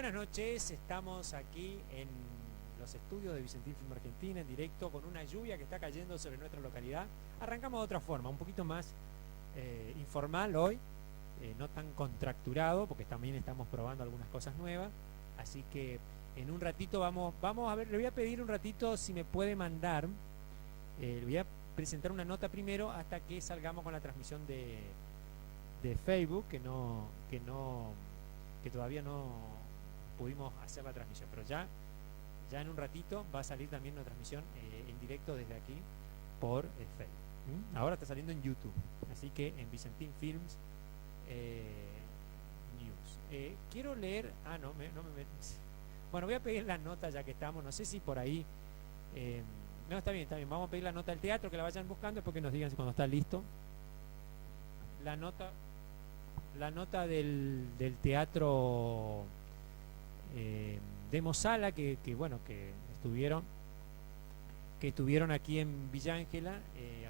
Buenas noches, estamos aquí en los estudios de Vicentín Film Argentina en directo con una lluvia que está cayendo sobre nuestra localidad. Arrancamos de otra forma, un poquito más informal hoy, no tan contracturado, porque también estamos probando algunas cosas nuevas. Así que en un ratito vamos a ver, le voy a pedir un ratito si me puede mandar, le voy a presentar una nota primero hasta que salgamos con la transmisión de Facebook, que todavía no pudimos hacer la transmisión, pero ya en un ratito va a salir también una transmisión en directo desde aquí por Facebook. Ahora está saliendo en YouTube, así que en Vicentín Films News. Quiero leer, bueno, voy a pedir la nota ya que estamos, no sé si por ahí, no, está bien, vamos a pedir la nota del teatro, que la vayan buscando, después que nos digan cuando está listo. La nota del teatro de Mozala que estuvieron aquí en Villa Ángela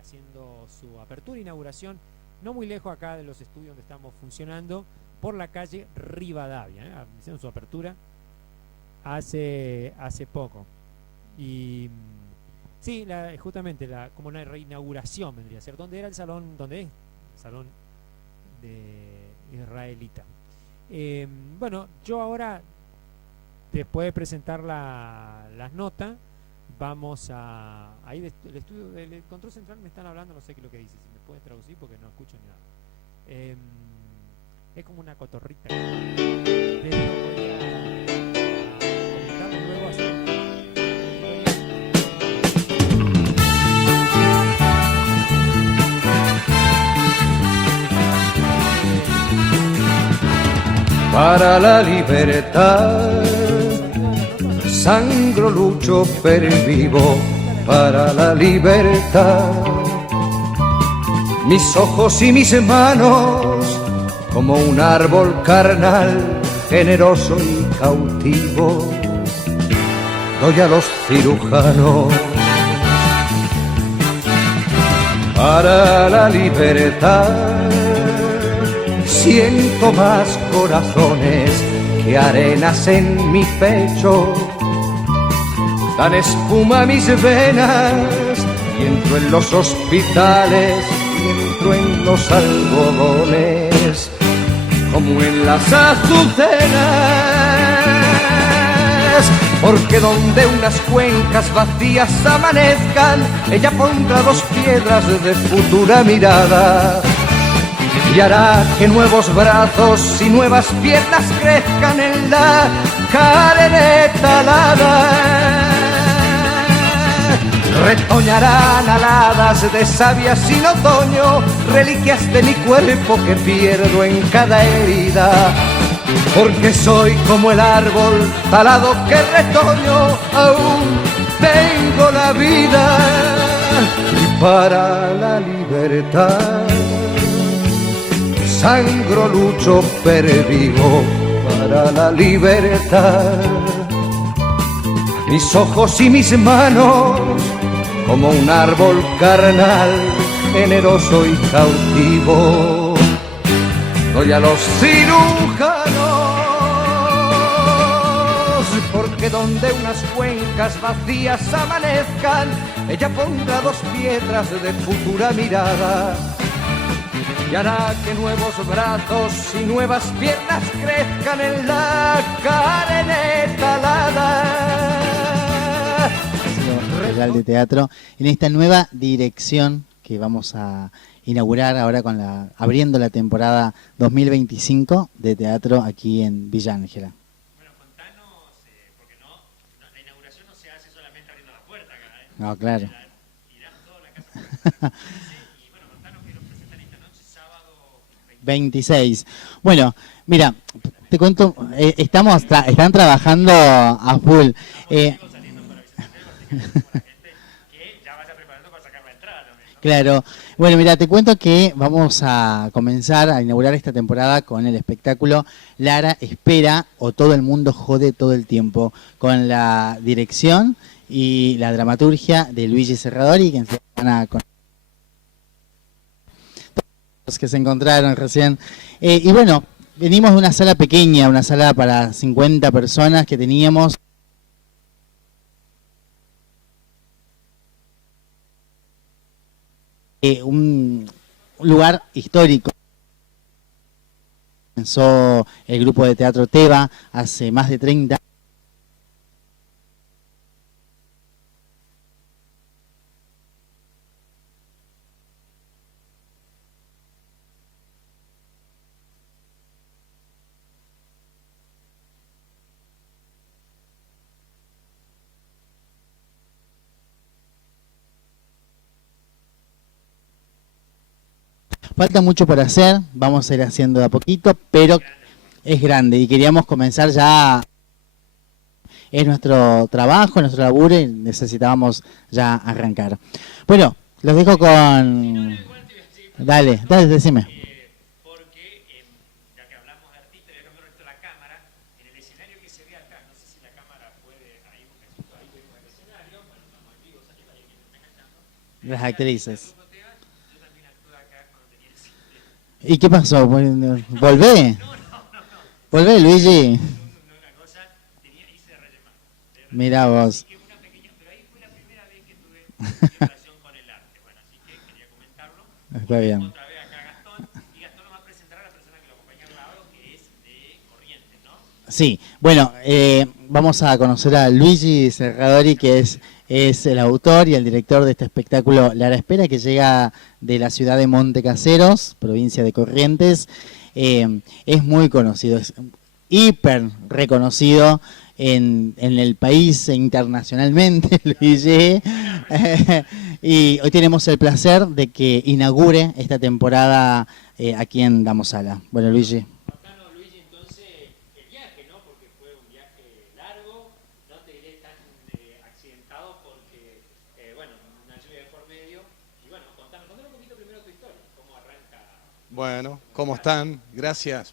haciendo su apertura e inauguración, no muy lejos acá de los estudios donde estamos funcionando, por la calle Rivadavia, hicieron su apertura hace poco. Y sí, justamente como una reinauguración vendría a ser. ¿Dónde era el salón? ¿Dónde es? El salón de israelita. Bueno, yo ahora, después de presentar las notas, vamos ahí del estudio del control central me están hablando, no sé qué es lo que dice, si me pueden traducir porque no escucho ni nada. Es como una cotorrita. Pero voy a comentarlo luego así. Para la libertad, sangro, lucho, pervivo para la libertad. Mis ojos y mis manos, como un árbol carnal, generoso y cautivo, doy a los cirujanos. Para la libertad, siento más corazones que arenas en mi pecho. Dan espuma a mis venas y entro en los hospitales y entro en los algodones como en las azucenas. Porque donde unas cuencas vacías amanezcan, ella pondrá dos piedras de futura mirada y hará que nuevos brazos y nuevas piernas crezcan en la carne talada. Retoñarán aladas de savia sin otoño, reliquias de mi cuerpo que pierdo en cada herida. Porque soy como el árbol talado que retoño, aún tengo la vida. Y para la libertad, sangro, lucho, pervivo para la libertad. Mis ojos y mis manos, como un árbol carnal, generoso y cautivo, doy a los cirujanos. Porque donde unas cuencas vacías amanezcan, ella pondrá dos piedras de futura mirada y hará que nuevos brazos y nuevas piernas crezcan en la carne talada. Federal de Teatro, en esta nueva dirección que vamos a inaugurar ahora abriendo la temporada 2025 de teatro aquí en Villa Ángela. Bueno, contanos, porque la inauguración no se hace solamente abriendo la puerta acá, No, claro. Irán toda la casa. Y bueno, contanos que lo presentan esta noche, sábado 26. Bueno, mira, te cuento, están trabajando a full. Claro, bueno, mira, te cuento que vamos a comenzar a inaugurar esta temporada con el espectáculo Lara espera o todo el mundo jode todo el tiempo, con la dirección y la dramaturgia de Luigi Serradori, que se van a conocer, los que se encontraron recién. Y bueno, venimos de una sala pequeña, una sala para 50 personas que teníamos. Un lugar histórico. Comenzó el grupo de teatro Teba hace más de 30 años. Falta mucho por hacer, vamos a ir haciendo de a poquito, pero es grande y queríamos comenzar ya. Es nuestro trabajo, nuestro laburo y necesitábamos ya arrancar. Bueno, los dejo con... Dale, decime. Porque, ya que hablamos de artistas, ya cambió la cámara, en el escenario que se ve acá, no sé si la cámara puede, ahí vemos el escenario, bueno, estamos en vivo, ahí quien está enganchando. Las actrices. ¿Y qué pasó? ¿Volvé? ¿Volvé, Luigi? Mirá vos. Está bien. Sí, bueno, vamos a conocer a Luigi Serradori, que es el autor y el director de este espectáculo Lara Espera, que llega de la ciudad de Montecaseros, provincia de Corrientes. Es muy conocido, es hiper reconocido en el país e internacionalmente, Luigi. Y hoy tenemos el placer de que inaugure esta temporada aquí en Damos Sala. Bueno, Luigi. Bueno, ¿cómo están? Gracias.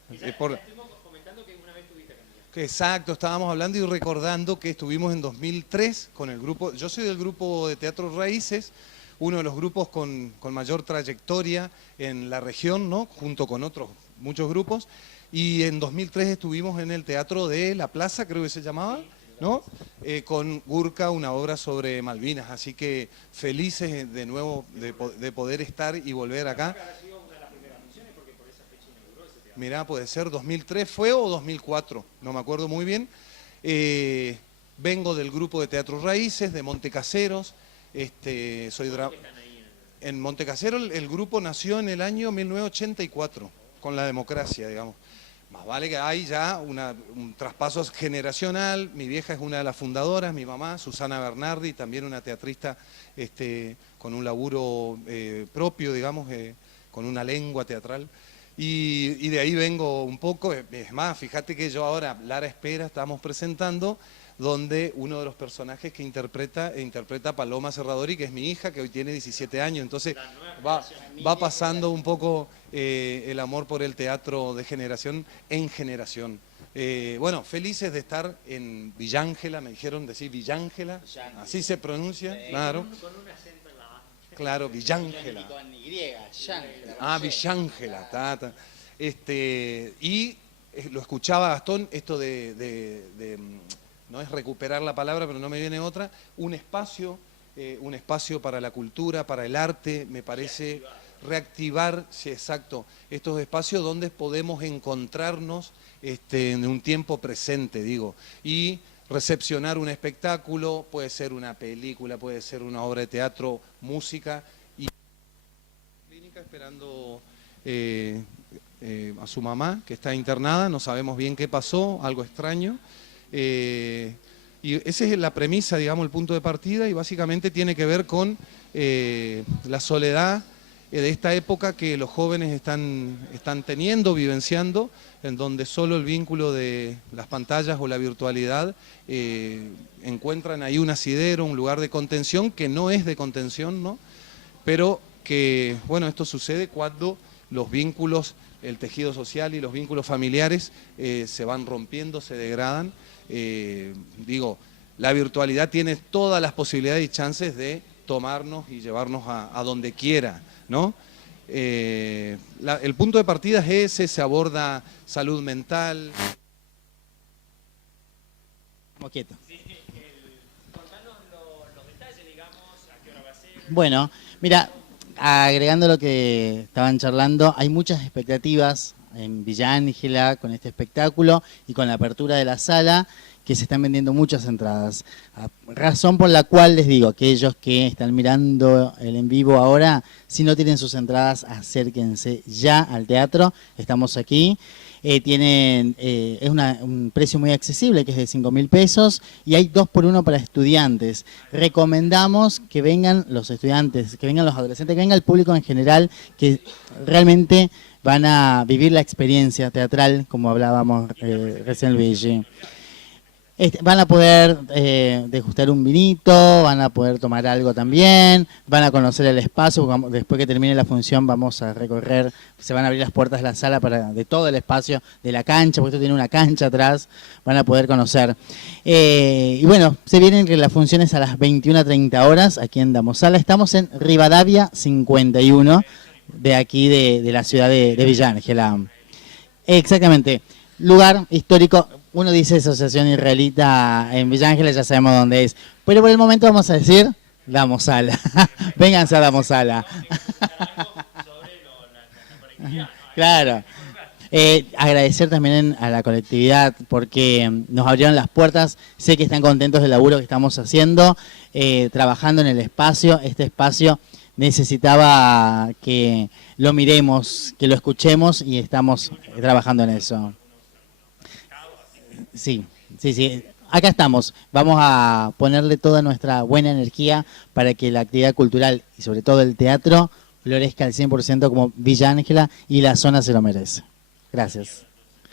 Exacto, estábamos hablando y recordando que estuvimos en 2003 con el grupo, yo soy del grupo de Teatro Raíces, uno de los grupos con mayor trayectoria en la región, ¿no? Junto con otros muchos grupos, y en 2003 estuvimos en el Teatro de la Plaza, creo que se llamaba, ¿no? Con Gurka, una obra sobre Malvinas, así que felices de nuevo de poder estar y volver acá. Mirá, puede ser 2003 fue o 2004, no me acuerdo muy bien. Vengo del grupo de Teatro Raíces, de Montecaseros. En Montecaseros el grupo nació en el año 1984, con la democracia, digamos. Más vale que hay ya un traspaso generacional. Mi vieja es una de las fundadoras, mi mamá, Susana Bernardi, también una teatrista con un laburo propio, digamos, con una lengua teatral. Y de ahí vengo un poco, es más, fíjate que yo ahora, Lara Espera, estamos presentando, donde uno de los personajes que interpreta a Paloma Serradori, que es mi hija, que hoy tiene 17 años, entonces va pasando un poco el amor por el teatro de generación en generación. Bueno, felices de estar en Villángela, me dijeron decir Villángela, así se pronuncia, claro. Claro, Villángela. Con Y, Villángela. Y lo escuchaba Gastón, esto no es recuperar la palabra, pero no me viene otra, un espacio para la cultura, para el arte, me parece, reactivar, sí, exacto, estos espacios donde podemos encontrarnos en un tiempo presente, digo, y recepcionar un espectáculo, puede ser una película, puede ser una obra de teatro, música, y clínica esperando a su mamá, que está internada, no sabemos bien qué pasó, algo extraño, y esa es la premisa, digamos, el punto de partida, y básicamente tiene que ver con la soledad de esta época que los jóvenes están teniendo, vivenciando, en donde solo el vínculo de las pantallas o la virtualidad encuentran ahí un asidero, un lugar de contención que no es de contención, ¿no? Pero que, bueno, esto sucede cuando los vínculos, el tejido social y los vínculos familiares se van rompiendo, se degradan. Digo, la virtualidad tiene todas las posibilidades y chances de tomarnos y llevarnos a donde quiera, ¿no? el punto de partida es ese, se aborda salud mental. Como quieto. Bueno, mira, agregando lo que estaban charlando, hay muchas expectativas en Villa Ángela con este espectáculo y con la apertura de la sala, que se están vendiendo muchas entradas. Razón por la cual les digo, aquellos que están mirando el en vivo ahora, si no tienen sus entradas, acérquense ya al teatro, estamos aquí. Es un precio muy accesible, que es de 5.000 pesos, y hay 2 por 1 para estudiantes. Recomendamos que vengan los estudiantes, que vengan los adolescentes, que venga el público en general, que realmente van a vivir la experiencia teatral, como hablábamos recién Luigi. Van a poder degustar un vinito, van a poder tomar algo también, van a conocer el espacio, después que termine la función vamos a recorrer, se van a abrir las puertas de la sala de todo el espacio, de la cancha, porque esto tiene una cancha atrás, van a poder conocer. Y bueno, se vienen las funciones a las 21:30 horas aquí en Damosala, estamos en Rivadavia 51, de aquí de la ciudad de Villa Ángela. Exactamente, lugar histórico. Uno dice Asociación Israelita en Villa Ángela, ya sabemos dónde es. Pero por el momento vamos a decir Damosala. Vénganse a Damosala. Claro. Agradecer también a la colectividad porque nos abrieron las puertas. Sé que están contentos del laburo que estamos haciendo, trabajando en el espacio. Este espacio necesitaba que lo miremos, que lo escuchemos y estamos trabajando en eso. Sí. Acá estamos. Vamos a ponerle toda nuestra buena energía para que la actividad cultural y sobre todo el teatro florezca al 100% como Villa Ángela y la zona se lo merece. Gracias.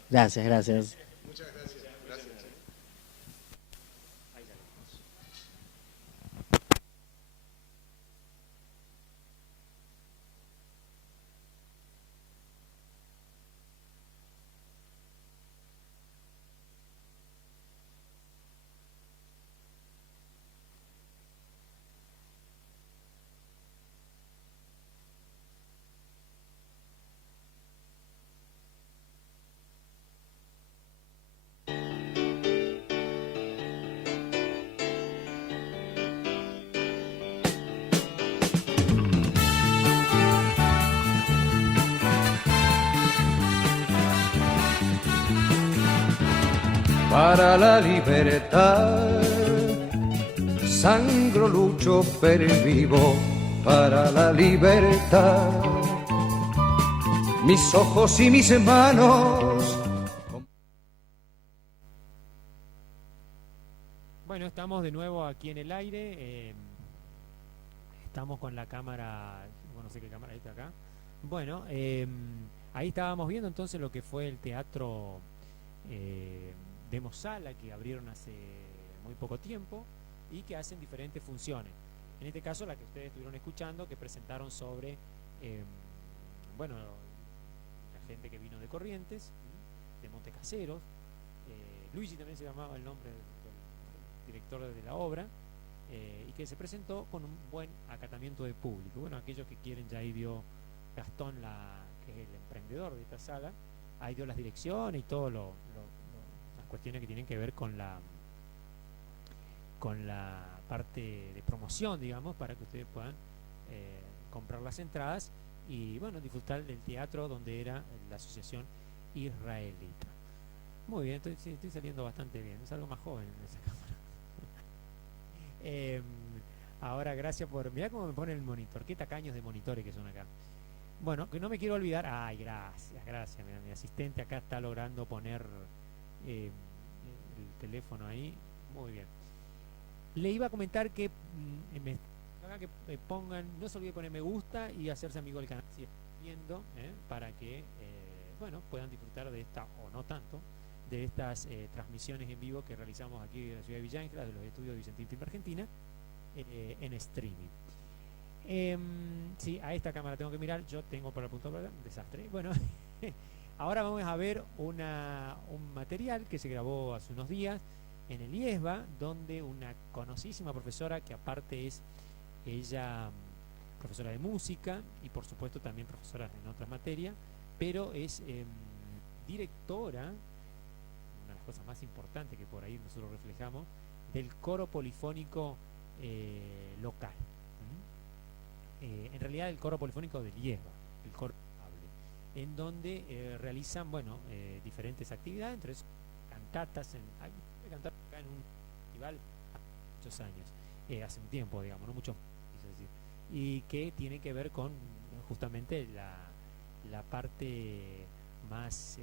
Gracias. Muchas gracias. Para la libertad, sangro, lucho, pervivo para la libertad. Mis ojos y mis manos. Bueno, estamos de nuevo aquí en el aire. Estamos con la cámara, bueno, no sé qué cámara está acá. Bueno, ahí estábamos viendo entonces lo que fue el teatro Damosala, que abrieron hace muy poco tiempo y que hacen diferentes funciones. En este caso la que ustedes estuvieron escuchando, que presentaron sobre bueno, la gente que vino de Corrientes, de Montecaseros. Luigi también se llamaba el nombre del director de la obra, y que se presentó con un buen acatamiento de público. Bueno, aquellos que quieren, ya ahí vio Gastón, que es el emprendedor de esta sala, ahí dio las direcciones y todo las cuestiones que tienen que ver con la parte de promoción, digamos, para que ustedes puedan comprar las entradas y bueno, disfrutar del teatro donde era la Asociación Israelita. Muy bien, estoy saliendo bastante bien, es algo más joven en esa cámara. Ahora, gracias por... Mirá cómo me pone el monitor, qué tacaños de monitores que son acá. Bueno, que no me quiero olvidar... Ay, gracias. Mira, mi asistente acá está logrando poner el teléfono ahí. Muy bien. Le iba a comentar que pongan... No se olvide poner me gusta y hacerse amigo del canal si están viendo, para que bueno, puedan disfrutar de esta, o no tanto, de estas transmisiones en vivo que realizamos aquí en la ciudad de Villa Ángela, de los estudios de Vicentín Film Argentina, en streaming. Sí, a esta cámara tengo que mirar, yo tengo por el punto de un desastre. Bueno, ahora vamos a ver un material que se grabó hace unos días en el IESBA, donde una conocidísima profesora, que aparte es ella profesora de música y por supuesto también profesora en otras materias, pero es directora, una de las cosas más importantes que por ahí nosotros reflejamos, del coro polifónico local. En realidad el coro polifónico de Liesba, el coro estable, en donde realizan diferentes actividades, entre eso cantatas, hay cantatas acá en un festival hace muchos años, hace un tiempo, digamos, no muchos, es decir, y que tiene que ver con justamente la parte más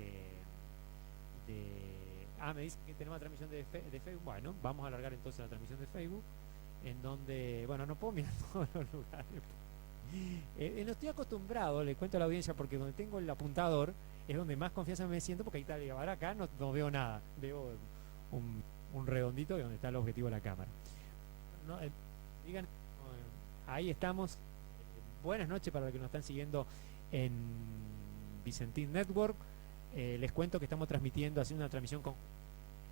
me dice que tenemos la transmisión de Facebook. Bueno, vamos a alargar entonces la transmisión de Facebook, en donde, no puedo mirar todos los lugares. No estoy acostumbrado, le cuento a la audiencia, porque donde tengo el apuntador es donde más confianza me siento, porque ahí está, ahora acá no veo nada, veo un redondito donde está el objetivo de la cámara. Digan, ahí estamos. Buenas noches para los que nos están siguiendo en Vicentín Network. Les cuento que estamos haciendo una transmisión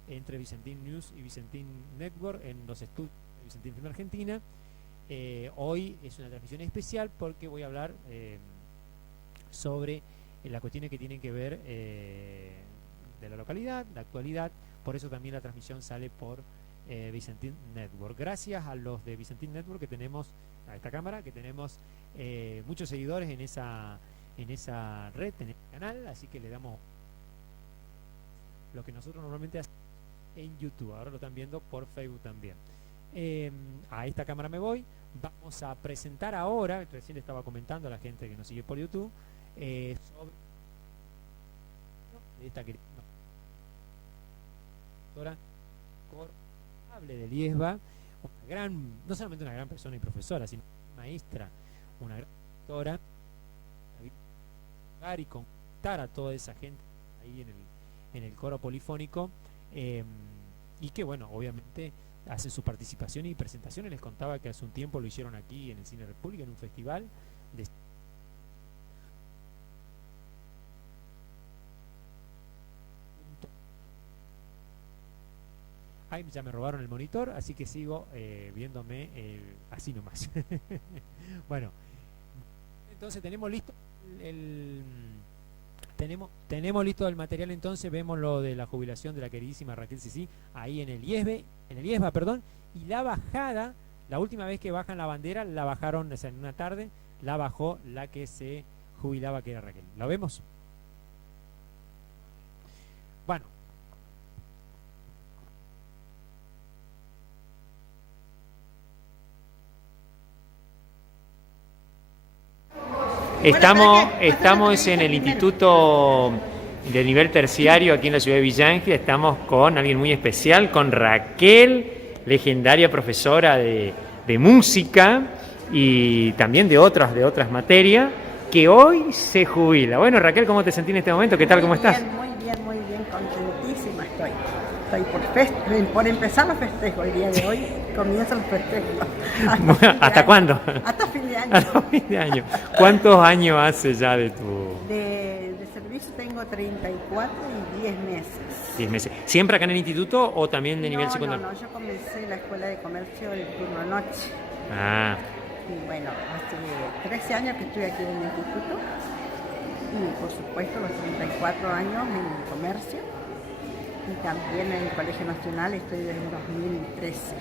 entre Vicentín News y Vicentín Network en los estudios de Vicentín Film Argentina. Hoy es una transmisión especial porque voy a hablar sobre las cuestiones que tienen que ver de la localidad, la actualidad. Por eso también la transmisión sale por Vicentín Network. Gracias a los de Vicentín Network, que tenemos a esta cámara, que tenemos muchos seguidores en esa red, en el canal, así que le damos lo que nosotros normalmente hacemos en YouTube. Ahora lo están viendo por Facebook también. A esta cámara me voy. Vamos a presentar ahora, recién le estaba comentando a la gente que nos sigue por YouTube, sobre esta querida doctora Cortable de Liesba, no solamente una gran persona y profesora, sino maestra, una gran doctora, y contar a toda esa gente ahí en el coro polifónico, y que obviamente hacen su participación y presentaciones. Les contaba que hace un tiempo lo hicieron aquí en el Cine República, en un festival de Ay, ya me robaron el monitor, así que sigo viéndome así nomás. Bueno, entonces tenemos listo tenemos listo el material. Entonces vemos lo de la jubilación de la queridísima Raquel Sisi ahí en el IESBA, y la bajada, la última vez que bajan la bandera, la bajaron, en una tarde, la bajó la que se jubilaba, que era Raquel. ¿La vemos? Bueno. Estamos en el Instituto de Nivel Terciario aquí en la ciudad de Villa Ángela. Estamos con alguien muy especial, con Raquel, legendaria profesora de música y también de otras materias, que hoy se jubila. Bueno, Raquel, ¿cómo te sentís en este momento? ¿Qué tal? ¿Cómo estás? Muy bien, contentísima estoy. Estoy por empezar los festejos el día de hoy. Comienzan los festejos. ¿Hasta cuándo? Hasta fin de año. Hasta fin de año. ¿Cuántos años hace ya de tu...? De servicio tengo 34 y 10 meses. 10 meses. ¿Siempre acá en el instituto o también de nivel secundario? No, yo comencé la escuela de comercio el turno noche. Ah. Y bueno, hace 13 años que estoy aquí en el instituto. Y por supuesto los 34 años en el comercio. Y también en el Colegio Nacional estoy desde 2013.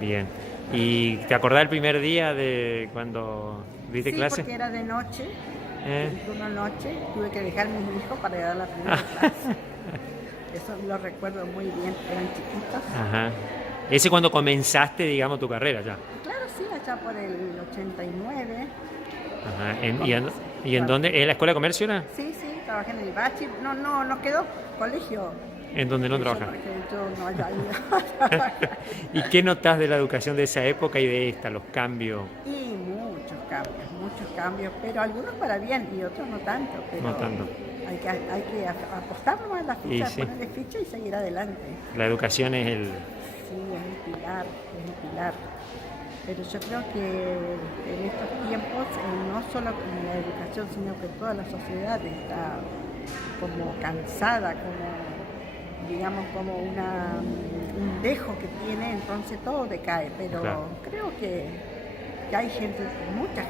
Bien. ¿Y te acordás el primer día de cuando diste clase? Sí, porque era de noche, el turno noche, tuve que dejar a mis hijos para dar la primera clase. Eso lo recuerdo muy bien, eran chiquitos. Ajá. ¿Ese cuando comenzaste, digamos, tu carrera ya? Claro, sí, allá por el 89. Ajá. ¿Y en dónde? ¿En la Escuela de Comercio era? Sí, trabajé en el Bachi. No, nos quedó colegio. ¿En donde no trabajas? Yo no haya ido. ¿Y qué notas de la educación de esa época y de esta, los cambios? Y muchos cambios, pero algunos para bien y otros no tanto. Pero no tanto. Hay que apostar nomás a la ficha, ponerle ficha y seguir adelante. La educación es el... Sí, es el pilar. Pero yo creo que en estos tiempos, no solo la educación, sino que toda la sociedad está como cansada, como un dejo que tiene, entonces todo decae, pero claro. Creo que que hay gente, muchos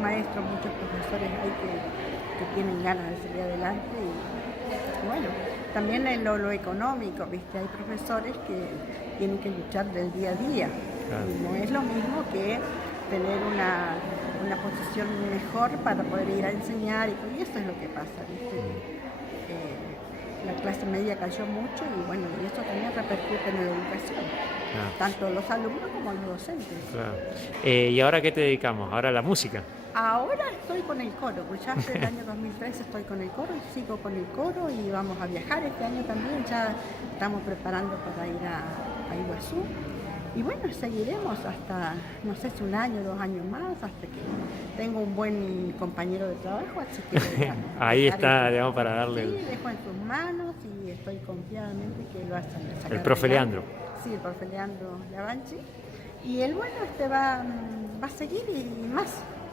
maestros, muchos profesores hay que tienen ganas de salir adelante y bueno, también en lo económico, ¿viste? Hay profesores que tienen que luchar del día a día. Claro. Y no es lo mismo que tener una posición mejor para poder ir a enseñar y eso es lo que pasa, ¿viste? La clase media cayó mucho y bueno, y eso también repercute en la educación, tanto los alumnos como los docentes. Claro. ¿Y ahora qué te dedicamos? Ahora a la música. Ahora estoy con el coro, pues ya desde el año 2013 estoy con el coro y sigo con el coro y vamos a viajar este año también, ya estamos preparando para ir a Iguazú. Y bueno, seguiremos hasta, no sé si 1 año, 2 años más, hasta que tengo un buen compañero de trabajo, así que... Ahí está, digamos, para darle... Sí, dejo en sus manos y estoy confiadamente que lo hacen. El profe Leandro. Sí, el profe Leandro Lavanchi. Y él, bueno, va a seguir y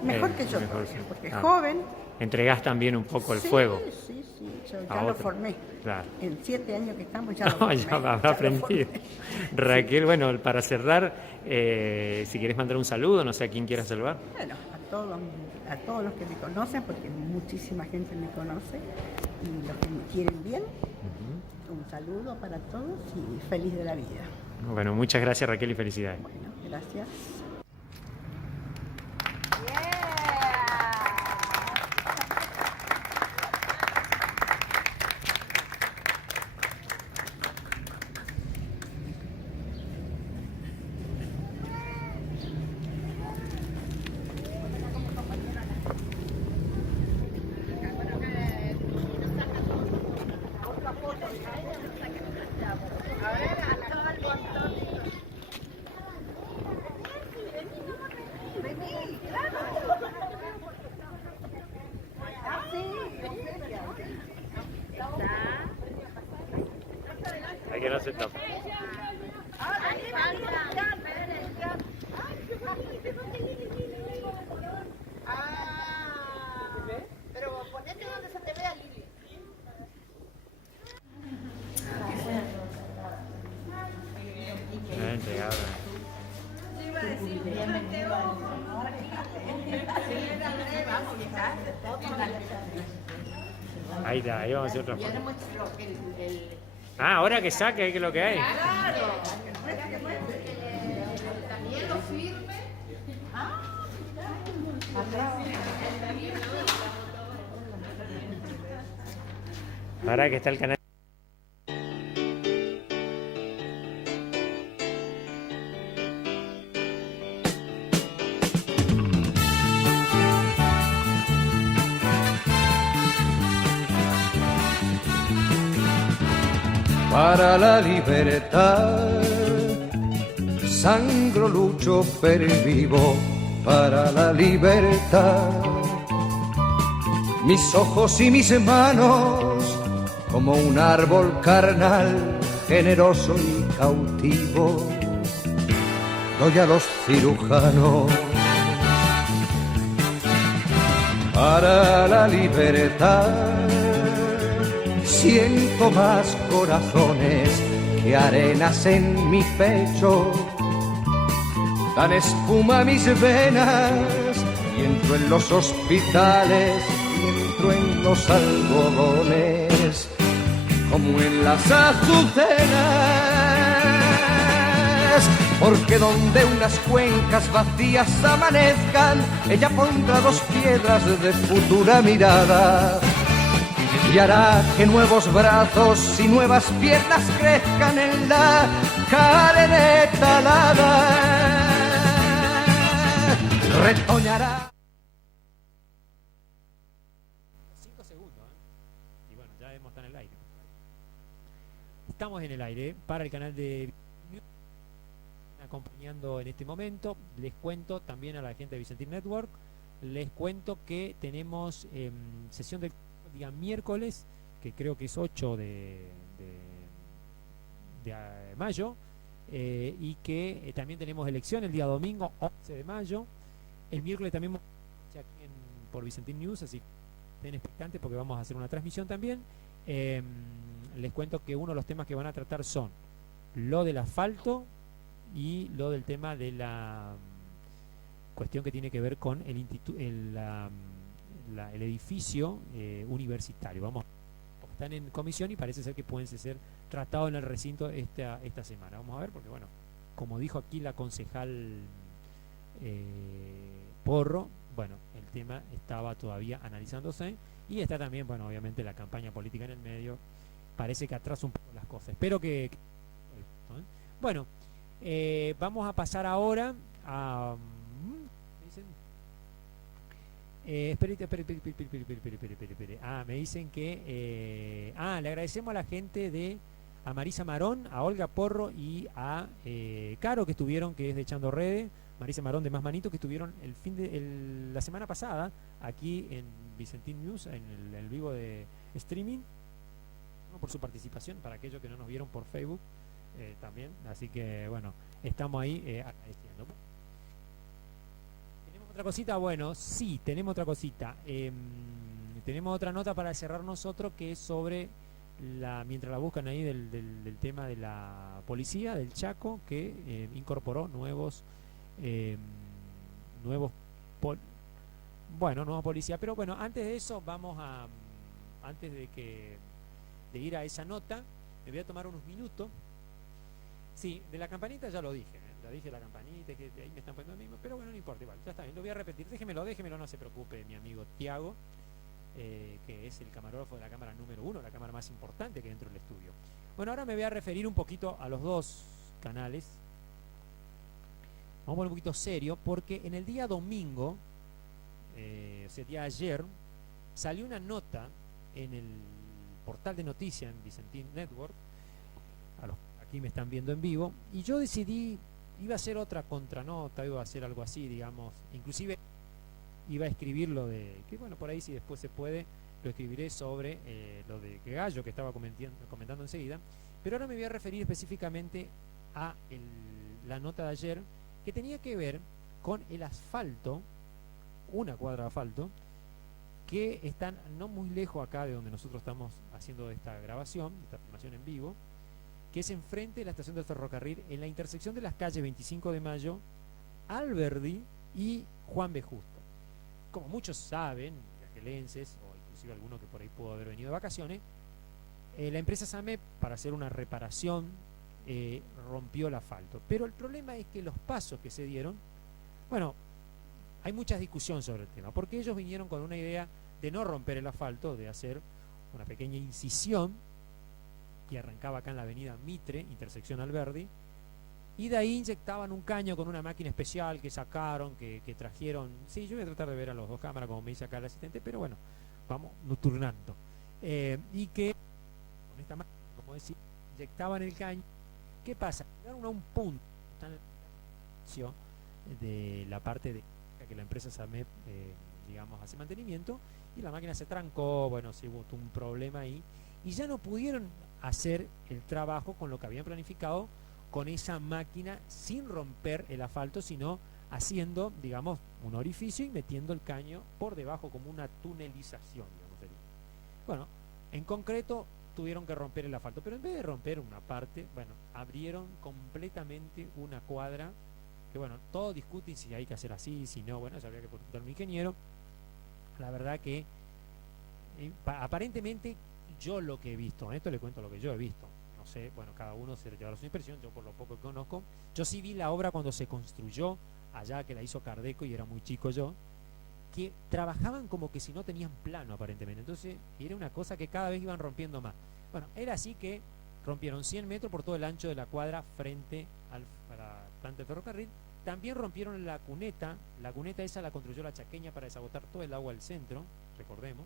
mejor que yo, mejor, sí. porque es joven. Entregás también un poco el fuego. Sí, yo ya lo formé. Claro. En 7 años que estamos ya lo formé. Ya habrá aprendido. Raquel, bueno, para cerrar, si querés mandar un saludo, no sé a quién quieras saludar. Bueno, a todos los que me conocen, porque muchísima gente me conoce, y los que me quieren bien, un saludo para todos y feliz de la vida. Bueno, muchas gracias Raquel y felicidades. Bueno, gracias. Hay que no se tapa. Pero ponete donde se te vea, Lili. Ahí está, ahí vamos a hacer otra foto. Ahora que saque, ¿qué es lo que hay? También lo firme. Ahora que está el canal. Para la libertad, sangro, lucho, pervivo para la libertad. Mis ojos y mis manos, como un árbol carnal, generoso y cautivo, doy a los cirujanos. Para la libertad, siento más corazones que arenas en mi pecho. Dan espuma a mis venas y entro en los hospitales y entro en los algodones como en las azucenas. Porque donde unas cuencas vacías amanezcan, ella pondrá 2 piedras de futura mirada y hará que nuevos brazos y nuevas piernas crezcan en la carne talada. Retoñará. 5 segundos, y bueno, ya hemos estado en el aire. Estamos en el aire para el canal de acompañando en este momento. Les cuento también a la gente de Vicentín Network, les cuento que tenemos sesión del día miércoles, que creo que es 8 de mayo, y que también tenemos elección el día domingo 11 de mayo. El miércoles también aquí por Vicentín News, así que estén expectantes porque vamos a hacer una transmisión también. Les cuento que uno de los temas que van a tratar son lo del asfalto y lo del tema de la cuestión que tiene que ver con el edificio universitario. Vamos, están en comisión y parece ser que pueden ser tratados en el recinto esta semana. Vamos a ver, porque bueno, como dijo aquí la concejal Porro, bueno, el tema estaba todavía analizándose y está también, bueno, obviamente la campaña política en el medio parece que atrasa un poco las cosas. Espero que bueno, vamos a pasar ahora a me dicen que le agradecemos a la gente a Marisa Marón, a Olga Porro y a Caro, que estuvieron, que es de Echando Redes, Marisa Marón de Más Manito, que estuvieron la semana pasada aquí en Vicentín News, en el vivo de streaming, por su participación, para aquellos que no nos vieron por Facebook también, así que bueno, estamos ahí agradeciendo. ¿Tenemos otra cosita? Bueno, sí, tenemos otra cosita. Tenemos otra nota para cerrar nosotros, que es sobre mientras la buscan ahí, del tema de la policía del Chaco, que incorporó nuevos policías. Pero bueno, antes de eso antes de ir a esa nota, me voy a tomar unos minutos. Sí, de la campanita ya lo dije, ya dije la campanita, que ahí me están poniendo lo mismo, pero bueno, no importa, igual, ya está bien, lo voy a repetir, déjemelo, no se preocupe mi amigo Tiago, que es el camarógrafo de la cámara número 1, la cámara más importante que hay dentro del estudio. Bueno, ahora me voy a referir un poquito a los dos canales. Vamos a poner un poquito serio, porque en el día domingo, o sea, día ayer, salió una nota en el portal de noticias en Vicentín Network, aquí me están viendo en vivo, y yo decidí, iba a hacer otra contranota, iba a hacer algo así, digamos, inclusive iba a escribir lo de, que bueno, por ahí si después se puede, lo escribiré sobre lo de Gallo, que estaba comentando enseguida, pero ahora me voy a referir específicamente a la nota de ayer, que tenía que ver con el asfalto, una cuadra de asfalto, que están no muy lejos acá de donde nosotros estamos haciendo esta grabación, esta filmación en vivo, que es enfrente de la estación del ferrocarril, en la intersección de las calles 25 de Mayo, Alberdi y Juan B. Justo. Como muchos saben, viajelenses, o inclusive alguno que por ahí pudo haber venido de vacaciones, la empresa SAMEP, para hacer una reparación, rompió el asfalto. Pero el problema es que los pasos que se dieron, bueno, hay mucha discusión sobre el tema, porque ellos vinieron con una idea de no romper el asfalto, de hacer una pequeña incisión que arrancaba acá en la avenida Mitre, intersección Alberdi, y de ahí inyectaban un caño con una máquina especial que sacaron, que trajeron. Sí, yo voy a tratar de ver a los dos cámaras, como me dice acá el asistente, pero bueno, vamos turnando. Y que con esta máquina, como decía, inyectaban el caño. ¿Qué pasa? Llegaron a un punto de la parte de que la empresa SAMEP, digamos, hace mantenimiento, y la máquina se trancó, bueno, sí hubo un problema ahí, y ya no pudieron hacer el trabajo con lo que habían planificado con esa máquina, sin romper el asfalto, sino haciendo, digamos, un orificio y metiendo el caño por debajo como una tunelización, digamos. Bueno, en concreto tuvieron que romper el asfalto, pero en vez de romper una parte, bueno, abrieron completamente una cuadra, que bueno, todos discuten si hay que hacer así, si no, bueno, eso habría que preguntarle a un ingeniero. La verdad que aparentemente, yo lo que he visto, esto le cuento lo que yo he visto, no sé, bueno, cada uno se llevará su impresión, yo por lo poco que conozco, yo sí vi la obra cuando se construyó allá, que la hizo Cardeco y era muy chico yo, que trabajaban como que si no tenían plano aparentemente, entonces era una cosa que cada vez iban rompiendo más. Bueno, era así que rompieron 100 metros por todo el ancho de la cuadra frente al ferrocarril. También rompieron la cuneta esa la construyó la Chaqueña para desagotar todo el agua del centro, recordemos.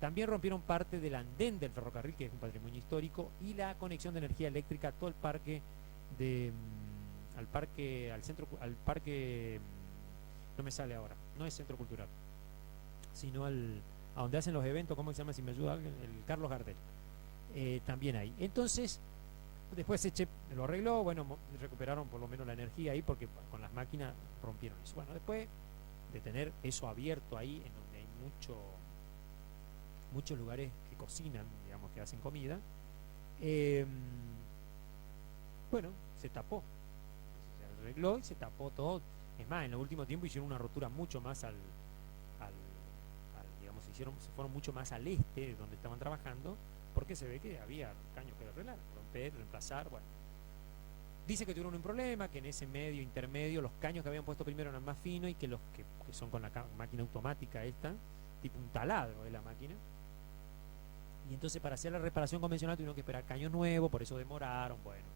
También rompieron parte del andén del ferrocarril, que es un patrimonio histórico, y la conexión de energía eléctrica a todo el parque al parque, no me sale ahora, no es centro cultural, sino a donde hacen los eventos, ¿cómo se llama? Si me ayuda alguien, el Carlos Gardel. También ahí. Entonses, después lo arregló, bueno, recuperaron por lo menos la energía ahí, porque con las máquinas rompieron eso. Bueno, después de tener eso abierto ahí, en donde hay muchos lugares que cocinan, digamos, que hacen comida, bueno, se tapó, se arregló y se tapó todo. Es más, en el último tiempo hicieron una rotura mucho más digamos, se fueron mucho más al este de donde estaban trabajando, porque se ve que había caños que arreglar, romper, reemplazar, bueno. Dice que tuvieron un problema, que en ese medio intermedio los caños que habían puesto primero eran más finos y que los que son con la máquina automática esta, tipo un taladro de la máquina. Y entonces para hacer la reparación convencional tuvieron que esperar caños nuevos, por eso demoraron, bueno.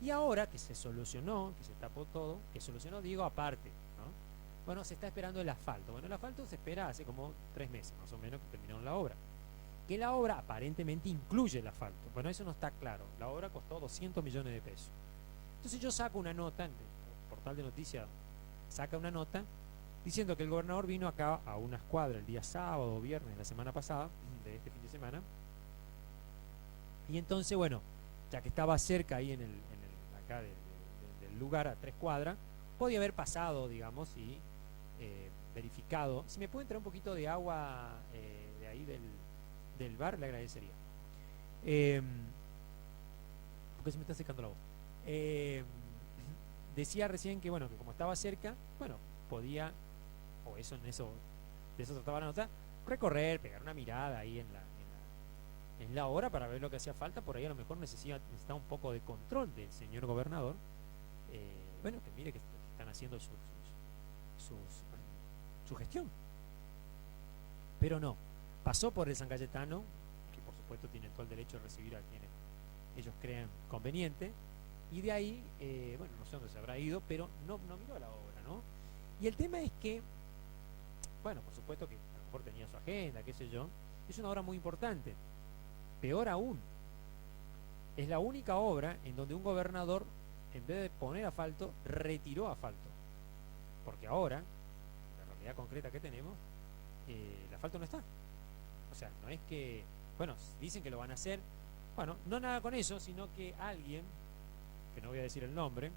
Y ahora que se solucionó, que se tapó todo, que solucionó, digo, aparte, ¿no? Bueno, se está esperando el asfalto. Bueno, el asfalto se espera hace como 3 meses, más o menos, que terminaron la obra. Que la obra aparentemente incluye el asfalto. Bueno, eso no está claro. La obra costó 200 millones de pesos. Entonces yo saco una nota, en el portal de noticias saca una nota, diciendo que el gobernador vino acá a una escuadra el día sábado o viernes de la semana pasada, de este fin de semana. Y entonces, bueno, ya que estaba cerca ahí acá del lugar, a 3 cuadras, podía haber pasado, digamos, y verificado. Si me puede entrar un poquito de agua de ahí del bar, le agradecería. Porque se me está secando la voz. Decía recién que, bueno, que como estaba cerca, bueno, podía, o eso de eso trataba la nota, recorrer, pegar una mirada ahí en la obra para ver lo que hacía falta. Por ahí a lo mejor necesita un poco de control del señor gobernador. Bueno, que mire que están haciendo su gestión. Pero no, pasó por el San Cayetano, que por supuesto tienen todo el derecho de recibir a quienes ellos crean conveniente, y de ahí, bueno, no sé dónde se habrá ido, pero no miró la obra, ¿no? Y el tema es que, bueno, por supuesto que a lo mejor tenía su agenda, qué sé yo, es una obra muy importante. Peor aún, es la única obra en donde un gobernador, en vez de poner asfalto, retiró asfalto. Porque ahora, la realidad concreta que tenemos, el asfalto no está. O sea, no es que, bueno, dicen que lo van a hacer, bueno, no nada con eso, sino que alguien, que no voy a decir el nombre,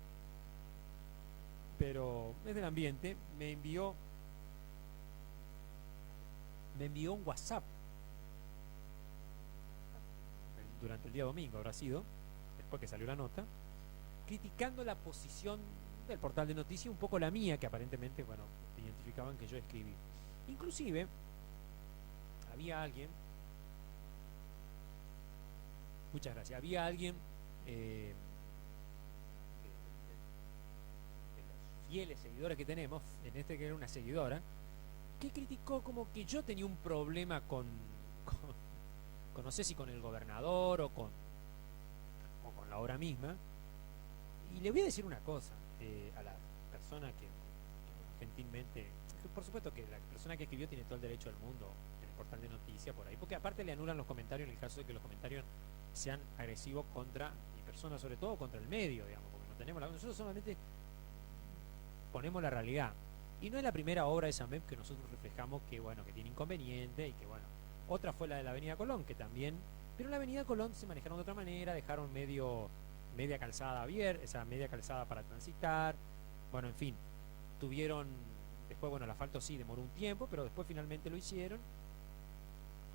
pero es del ambiente, me envió un WhatsApp durante el día domingo, habrá sido, después que salió la nota, criticando la posición del portal de noticias, un poco la mía, que aparentemente, bueno, identificaban que yo escribí. Inclusive, había alguien, muchas gracias, había alguien de los fieles seguidores que tenemos, en este que era una seguidora, que criticó como que yo tenía un problema con no sé si con el gobernador o con la obra misma. Y le voy a decir una cosa a la persona que gentilmente, por supuesto que la persona que escribió tiene todo el derecho del mundo en el portal de noticias por ahí, porque aparte le anulan los comentarios en el caso de que los comentarios sean agresivos contra mi persona, sobre todo contra el medio, digamos, porque no tenemos nosotros solamente ponemos la realidad. Y no es la primera obra de SAMEP que nosotros reflejamos que, bueno, que tiene inconveniente y que, bueno, otra fue la de la Avenida Colón, que también, pero en la Avenida Colón se manejaron de otra manera, dejaron media calzada abierta, esa media calzada para transitar, bueno, en fin, tuvieron, después, bueno, el asfalto sí demoró un tiempo, pero después finalmente lo hicieron,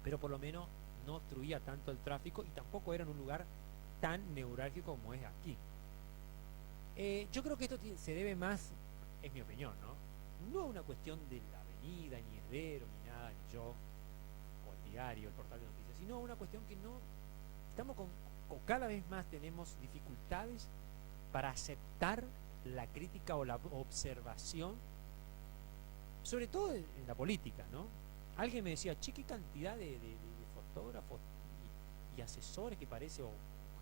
pero por lo menos no obstruía tanto el tráfico y tampoco era en un lugar tan neurálgico como es aquí. Yo creo que esto se debe más, es mi opinión, no a una cuestión de la avenida, ni Heredero, ni nada, ni yo, o el diario, el portal de noticias, sino a una cuestión que no, estamos o cada vez más tenemos dificultades para aceptar la crítica o la observación, sobre todo en la política, ¿no? Alguien me decía, che, qué cantidad de fotógrafos y asesores que parece, o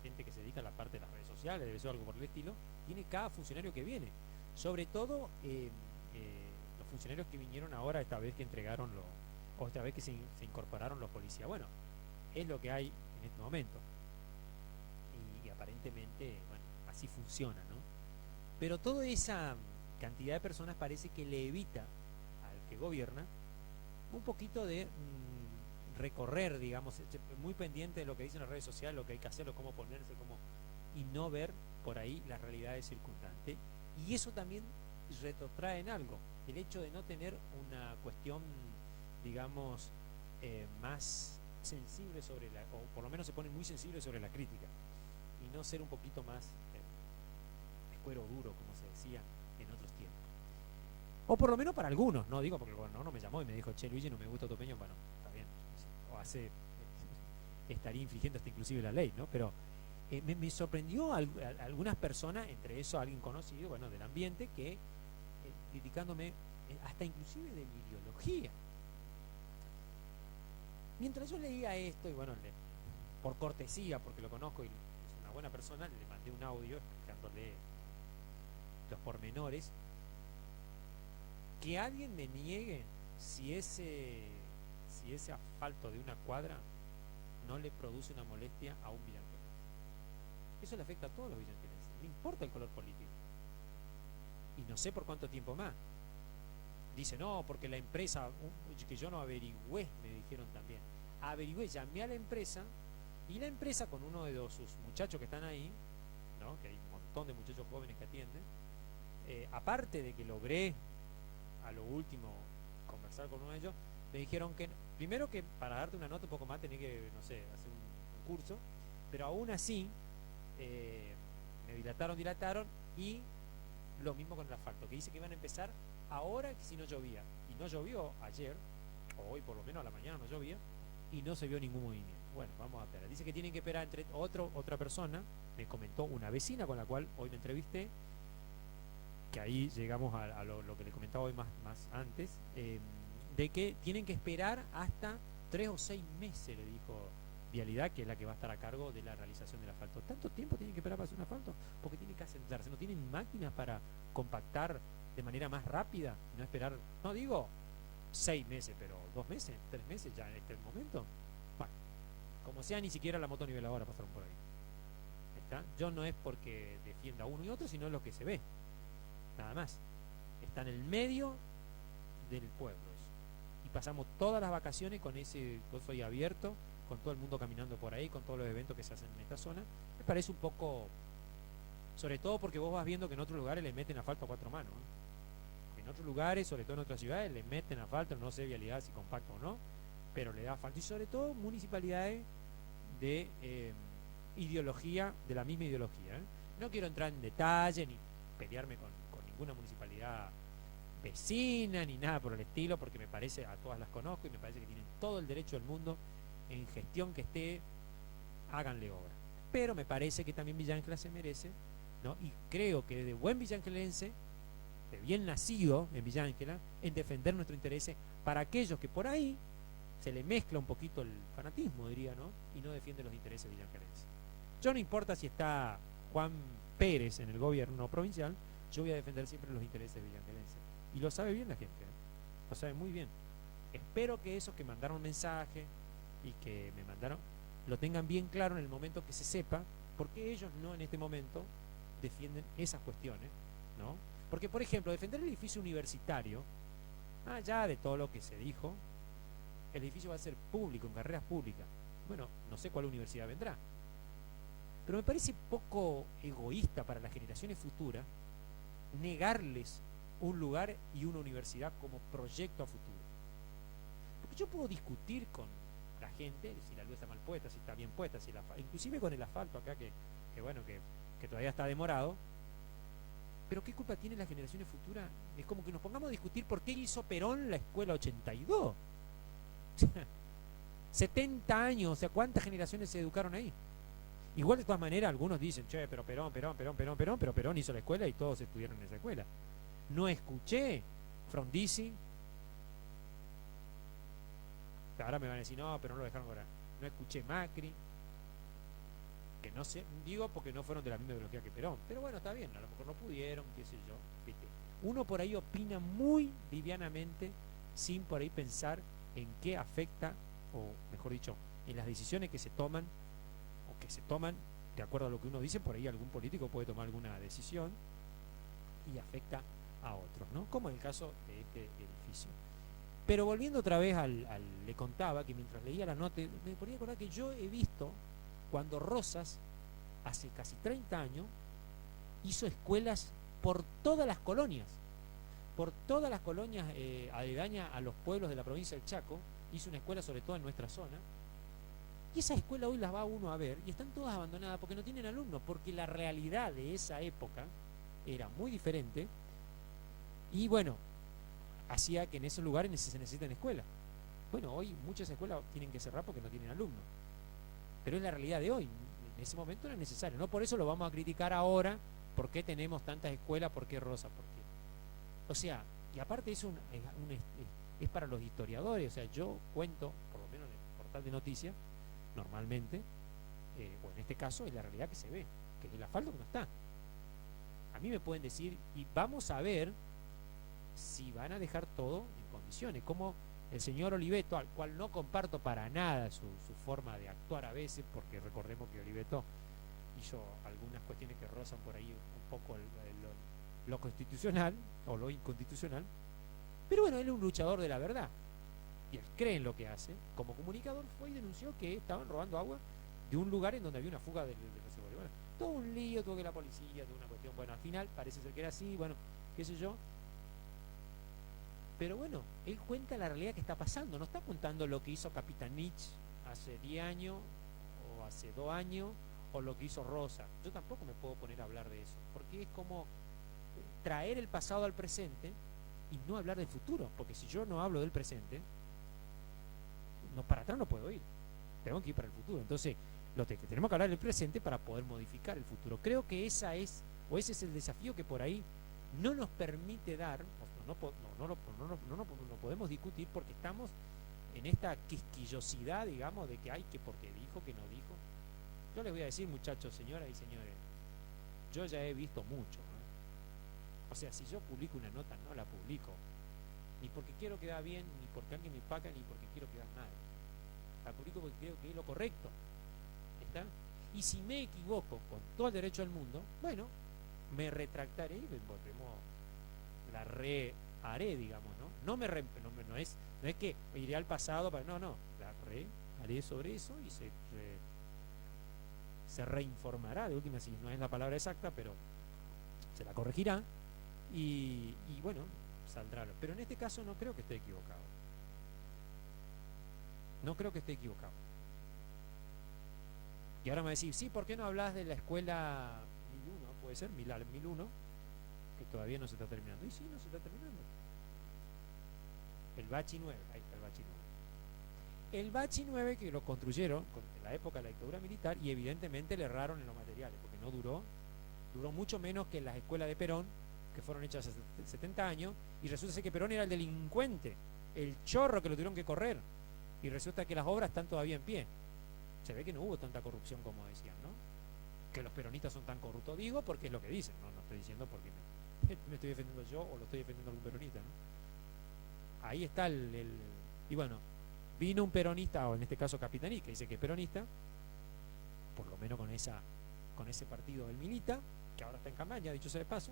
gente que se dedica a la parte de las redes sociales, debe ser algo por el estilo, tiene cada funcionario que viene. Sobre todo los funcionarios que vinieron ahora, esta vez que entregaron o esta vez que se incorporaron los policías. Bueno, es lo que hay en este momento. Y aparentemente, bueno, así funciona, ¿no? Pero toda esa cantidad de personas parece que le evita al que gobierna un poquito de recorrer, digamos, muy pendiente de lo que dicen las redes sociales, lo que hay que hacerlo, cómo ponerse, y no ver por ahí las realidades circunstantes. Y eso también retrotrae en algo, el hecho de no tener una cuestión, digamos, más sensible sobre o por lo menos se pone muy sensible sobre la crítica, y no ser un poquito más de cuero duro, como se decía en otros tiempos. O por lo menos para algunos, no digo porque el gobernador no me llamó y me dijo, che Luigi, no me gusta tu opinión, bueno, está bien, o hace, estaría infringiendo hasta inclusive la ley, ¿no? Pero me sorprendió algunas personas, entre eso alguien conocido, bueno, del ambiente, que criticándome hasta inclusive de mi ideología. Mientras yo leía esto, y bueno, por cortesía, porque lo conozco y es una buena persona, le mandé un audio explicándole los pormenores. Que alguien me niegue si ese asfalto de una cuadra no le produce una molestia a un villanquelense. Eso le afecta a todos los villanquelenses, no importa el color político. Y no sé por cuánto tiempo más. Dice, no, porque la empresa, que yo no averigüé, me dijeron también. Averigüé, llamé a la empresa, y la empresa con uno de sus muchachos que están ahí, ¿no? Que hay un montón de muchachos jóvenes que atienden, aparte de que logré a lo último conversar con uno de ellos, me dijeron que primero que para darte una nota un poco más tenés que, no sé, hacer un curso, pero aún así me dilataron y lo mismo con el asfalto, que dice que iban a empezar ahora que si no llovía, y no llovió ayer, o hoy por lo menos a la mañana no llovía, y no se vio ningún movimiento. Bueno, vamos a esperar. Dice que tienen que esperar entre otra persona, me comentó una vecina con la cual hoy me entrevisté, que ahí llegamos a lo que le comentaba hoy más antes, de que tienen que esperar hasta 3 o 6 meses, le dijo Vialidad, que es la que va a estar a cargo de la realización del asfalto. ¿Tanto tiempo tienen que esperar para hacer un asfalto? Porque tienen que asentarse, no tienen máquinas para compactar de manera más rápida, no esperar, no digo 6 meses, pero 2 meses, 3 meses ya en este momento. Bueno, como sea, ni siquiera la motoniveladora pasaron por ahí. ¿Está? Yo no es porque defienda uno y otro, sino lo que se ve. Nada más. Está en el medio del pueblo eso. Y pasamos todas las vacaciones con ese coso ahí abierto, con todo el mundo caminando por ahí, con todos los eventos que se hacen en esta zona. Me parece un poco, sobre todo porque vos vas viendo que en otros lugares le meten asfalto a 4 manos, ¿eh? En otros lugares, sobre todo en otras ciudades, le meten asfalto, no sé Vialidad si compacto o no, pero le da asfalto. Y sobre todo municipalidades de ideología, de la misma ideología, ¿eh? No quiero entrar en detalle ni pelearme con ninguna municipalidad vecina ni nada por el estilo, porque me parece, a todas las conozco y me parece que tienen todo el derecho del mundo en gestión que esté, háganle obra. Pero me parece que también Villa Ángela se merece, ¿no? Y creo que de buen villangelense, de bien nacido en Villa Ángela, en defender nuestros intereses para aquellos que por ahí se le mezcla un poquito el fanatismo, diría, ¿no? Y no defienden los intereses villangelenses. Yo no importa si está Juan Pérez en el gobierno provincial, yo voy a defender siempre los intereses villangelenses. Y lo sabe bien la gente, ¿eh? Lo sabe muy bien. Espero que esos que mandaron mensaje y que me mandaron, lo tengan bien claro en el momento que se sepa, porque ellos no en este momento defienden esas cuestiones, ¿no? Porque, por ejemplo, defender el edificio universitario, allá de todo lo que se dijo, el edificio va a ser público, en carreras públicas. Bueno, no sé cuál universidad vendrá, pero me parece poco egoísta para las generaciones futuras negarles un lugar y una universidad como proyecto a futuro. Porque yo puedo discutir con la gente si la luz está mal puesta, si está bien puesta, si inclusive con el asfalto acá que bueno, que todavía está demorado, pero ¿qué culpa tienen las generaciones futuras? Es como que nos pongamos a discutir por qué hizo Perón la escuela 82. 70 años, o sea, ¿cuántas generaciones se educaron ahí? Igual de todas maneras algunos dicen, che, pero Perón, pero Perón hizo la escuela y todos estudiaron en esa escuela. No escuché Frondizi. Ahora me van a decir, no, pero no lo dejaron ahora. No escuché Macri. Que no sé, digo porque no fueron de la misma ideología que Perón. Pero bueno, está bien, a lo mejor no pudieron, qué sé yo. ¿Viste? Uno por ahí opina muy livianamente, sin por ahí pensar en qué afecta, o mejor dicho, en las decisiones que se toman, o que se toman de acuerdo a lo que uno dice. Por ahí algún político puede tomar alguna decisión y afecta a otros, ¿no? Como en el caso de este edificio. Pero volviendo otra vez le contaba que mientras leía la nota, me podía acordar que yo he visto cuando Rosas, hace casi 30 años, hizo escuelas por todas las colonias aledañas a los pueblos de la provincia del Chaco. Hizo una escuela sobre todo en nuestra zona, y esa escuela hoy las va uno a ver y están todas abandonadas porque no tienen alumnos, porque la realidad de esa época era muy diferente. Y bueno, hacía que en esos lugares se necesiten escuelas. Bueno, hoy muchas escuelas tienen que cerrar porque no tienen alumnos. Pero es la realidad de hoy. En ese momento era necesario. No por eso lo vamos a criticar ahora. ¿Por qué tenemos tantas escuelas? ¿Por qué Rosa? ¿Por qué? O sea, y aparte es para los historiadores. O sea, yo cuento, por lo menos en el portal de noticias, normalmente, o en este caso es la realidad que se ve, que el asfalto no está. A mí me pueden decir, y vamos a ver si van a dejar todo en condiciones, como el señor Oliveto, al cual no comparto para nada su forma de actuar a veces, porque recordemos que Oliveto hizo algunas cuestiones que rozan por ahí un poco lo constitucional o lo inconstitucional, pero bueno, él es un luchador de la verdad y él cree en lo que hace. Como comunicador fue y denunció que estaban robando agua de un lugar en donde había una fuga de reservorio. Bueno, todo un lío, tuvo que la policía, toda una cuestión. Bueno, al final parece ser que era así, bueno, qué sé yo. Pero bueno, él cuenta la realidad que está pasando, no está contando lo que hizo Capitanich hace 10 años o hace 2 años o lo que hizo Rosa. Yo tampoco me puedo poner a hablar de eso, porque es como traer el pasado al presente y no hablar del futuro, porque si yo no hablo del presente, no, para atrás no puedo ir, tengo que ir para el futuro. Entonces, tenemos que hablar del presente para poder modificar el futuro. Creo que ese es el desafío que por ahí no nos permite dar, no podemos discutir porque estamos en esta quisquillosidad, digamos, de que hay que porque dijo, que no dijo. Yo les voy a decir, muchachos, señoras y señores, yo ya he visto mucho, ¿no? O sea, si yo publico una nota, no la publico ni porque quiero quedar bien, ni porque alguien me paga, ni porque quiero quedar mal. La publico porque creo que es lo correcto. ¿Está? Y si me equivoco, con todo el derecho del mundo, bueno, me retractaré y la reharé, digamos, ¿no? No es que iré al pasado para, no, la reharé sobre eso y se reinformará, de última, si no es la palabra exacta, pero se la corregirá y bueno, saldrá. Pero en este caso no creo que esté equivocado. No creo que esté equivocado. Y ahora me va a decir, sí, ¿por qué no hablas de la escuela 1001? Puede ser, 1001, que todavía no se está terminando. Y sí, no se está terminando. El Bachi 9, ahí está el Bachi 9. El Bachi 9 que lo construyeron en la época de la dictadura militar y evidentemente le erraron en los materiales, porque no duró mucho menos que las escuelas de Perón, que fueron hechas hace 70 años, y resulta ser que Perón era el delincuente, el chorro que lo tuvieron que correr, y resulta que las obras están todavía en pie. Se ve que no hubo tanta corrupción como decían, ¿no? Que los peronistas son tan corruptos, digo, porque es lo que dicen, no estoy diciendo porque me estoy defendiendo yo o lo estoy defendiendo algún peronista, ¿no? Ahí está y bueno, vino un peronista, o en este caso Capitaní, que dice que es peronista, por lo menos con ese partido del milita, que ahora está en campaña, dicho sea de paso,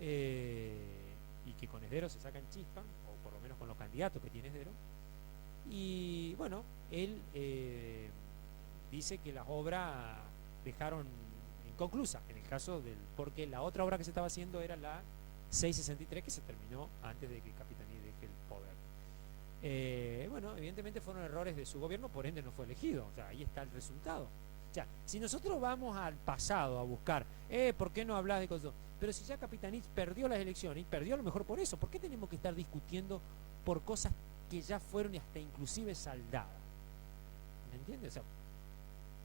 y que con Esdero se sacan chispa, o por lo menos con los candidatos que tiene Esdero. Y bueno, él dice que las obras dejaron inconclusa, en el caso porque la otra obra que se estaba haciendo era la 663, que se terminó antes de que Capitaní deje el poder. Bueno, evidentemente fueron errores de su gobierno, por ende no fue elegido. O sea, ahí está el resultado. O sea, si nosotros vamos al pasado a buscar, ¿por qué no hablas de cosas? Pero si ya Capitanich perdió las elecciones, y perdió a lo mejor por eso, ¿por qué tenemos que estar discutiendo por cosas que ya fueron hasta inclusive saldadas? ¿Me entiendes? O sea,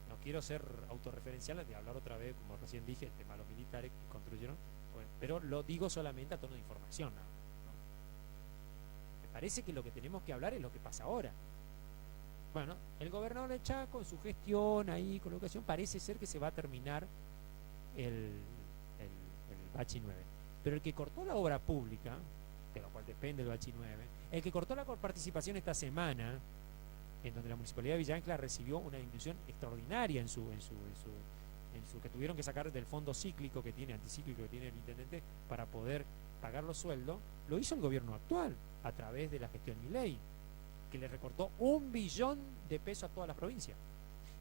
no quiero ser autorreferencial de hablar otra vez, como recién dije, el tema de los militares que construyeron, bueno, pero lo digo solamente a tono de información, ¿no? Me parece que lo que tenemos que hablar es lo que pasa ahora. Bueno, el gobernador de Chaco, con su gestión ahí, con la educación, parece ser que se va a terminar el Bachi 9. Pero el que cortó la obra pública, de lo cual depende el Bachi 9, el que cortó la participación esta semana, en donde la Municipalidad de Villa Ángela recibió una disminución extraordinaria en su que tuvieron que sacar del fondo cíclico que tiene, anticíclico que tiene el intendente, para poder pagar los sueldos, lo hizo el gobierno actual, a través de la gestión Milei, que le recortó 1 billón de pesos a todas las provincias.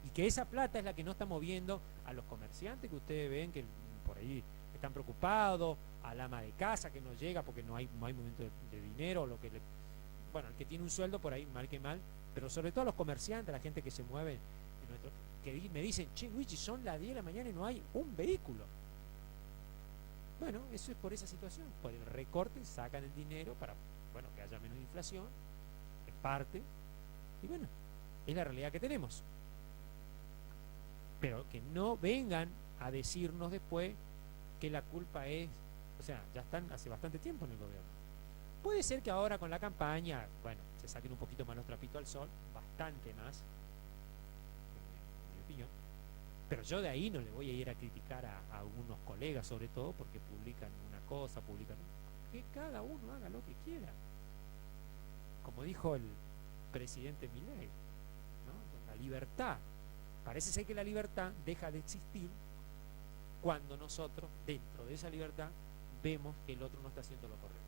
Y que esa plata es la que no está moviendo a los comerciantes que ustedes ven que por ahí están preocupados, al ama de casa que no llega porque no hay momento de dinero, bueno, el que tiene un sueldo por ahí, mal que mal, pero sobre todo a los comerciantes, a la gente que se mueve que me dicen, che, Luigi, son las 10 de la mañana y no hay un vehículo. Bueno, eso es por esa situación, por el recorte sacan el dinero para bueno, que haya menos inflación, en parte, y bueno, es la realidad que tenemos. Pero que no vengan a decirnos después que la culpa es, o sea, ya están hace bastante tiempo en el gobierno. Puede ser que ahora con la campaña, bueno, se saquen un poquito más los trapitos al sol, bastante más, en mi opinión, pero yo de ahí no le voy a ir a criticar a algunos colegas, sobre todo porque publican una cosa, publican, que cada uno haga lo que quiera. Como dijo el presidente Milei, ¿no? La libertad. Parece ser que la libertad deja de existir cuando nosotros, dentro de esa libertad, vemos que el otro no está haciendo lo correcto.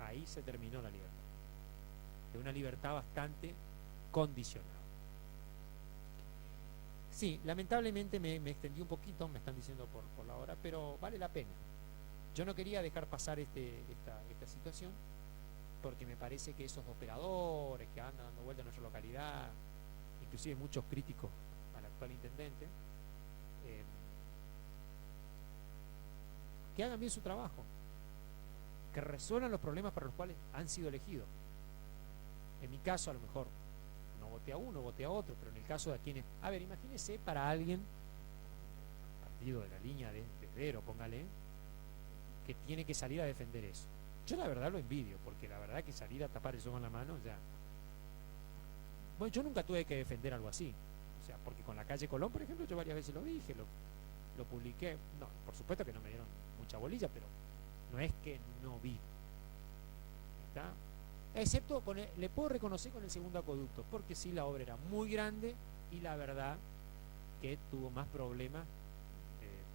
Ahí se terminó la libertad. De una libertad bastante condicionada. Sí, lamentablemente me extendí un poquito, me están diciendo por la hora, pero vale la pena. Yo no quería dejar pasar esta situación, porque me parece que esos operadores que andan dando vuelta en nuestra localidad, inclusive muchos críticos al actual intendente, que hagan bien su trabajo, que resuelvan los problemas para los cuales han sido elegidos. En mi caso, a lo mejor no voté a uno, voté a otro, pero en el caso de quienes, a ver, imagínese para alguien partido de la línea de Vero, póngale, que tiene que salir a defender eso. Yo la verdad lo envidio, porque la verdad que salir a tapar eso con la mano, ya. Bueno, yo nunca tuve que defender algo así. O sea, porque con la calle Colón, por ejemplo, yo varias veces lo dije, lo publiqué. No, por supuesto que no me dieron mucha bolilla, pero no es que no vi. ¿Está? Excepto le puedo reconocer con el segundo acueducto, porque sí, la obra era muy grande y la verdad que tuvo más problemas,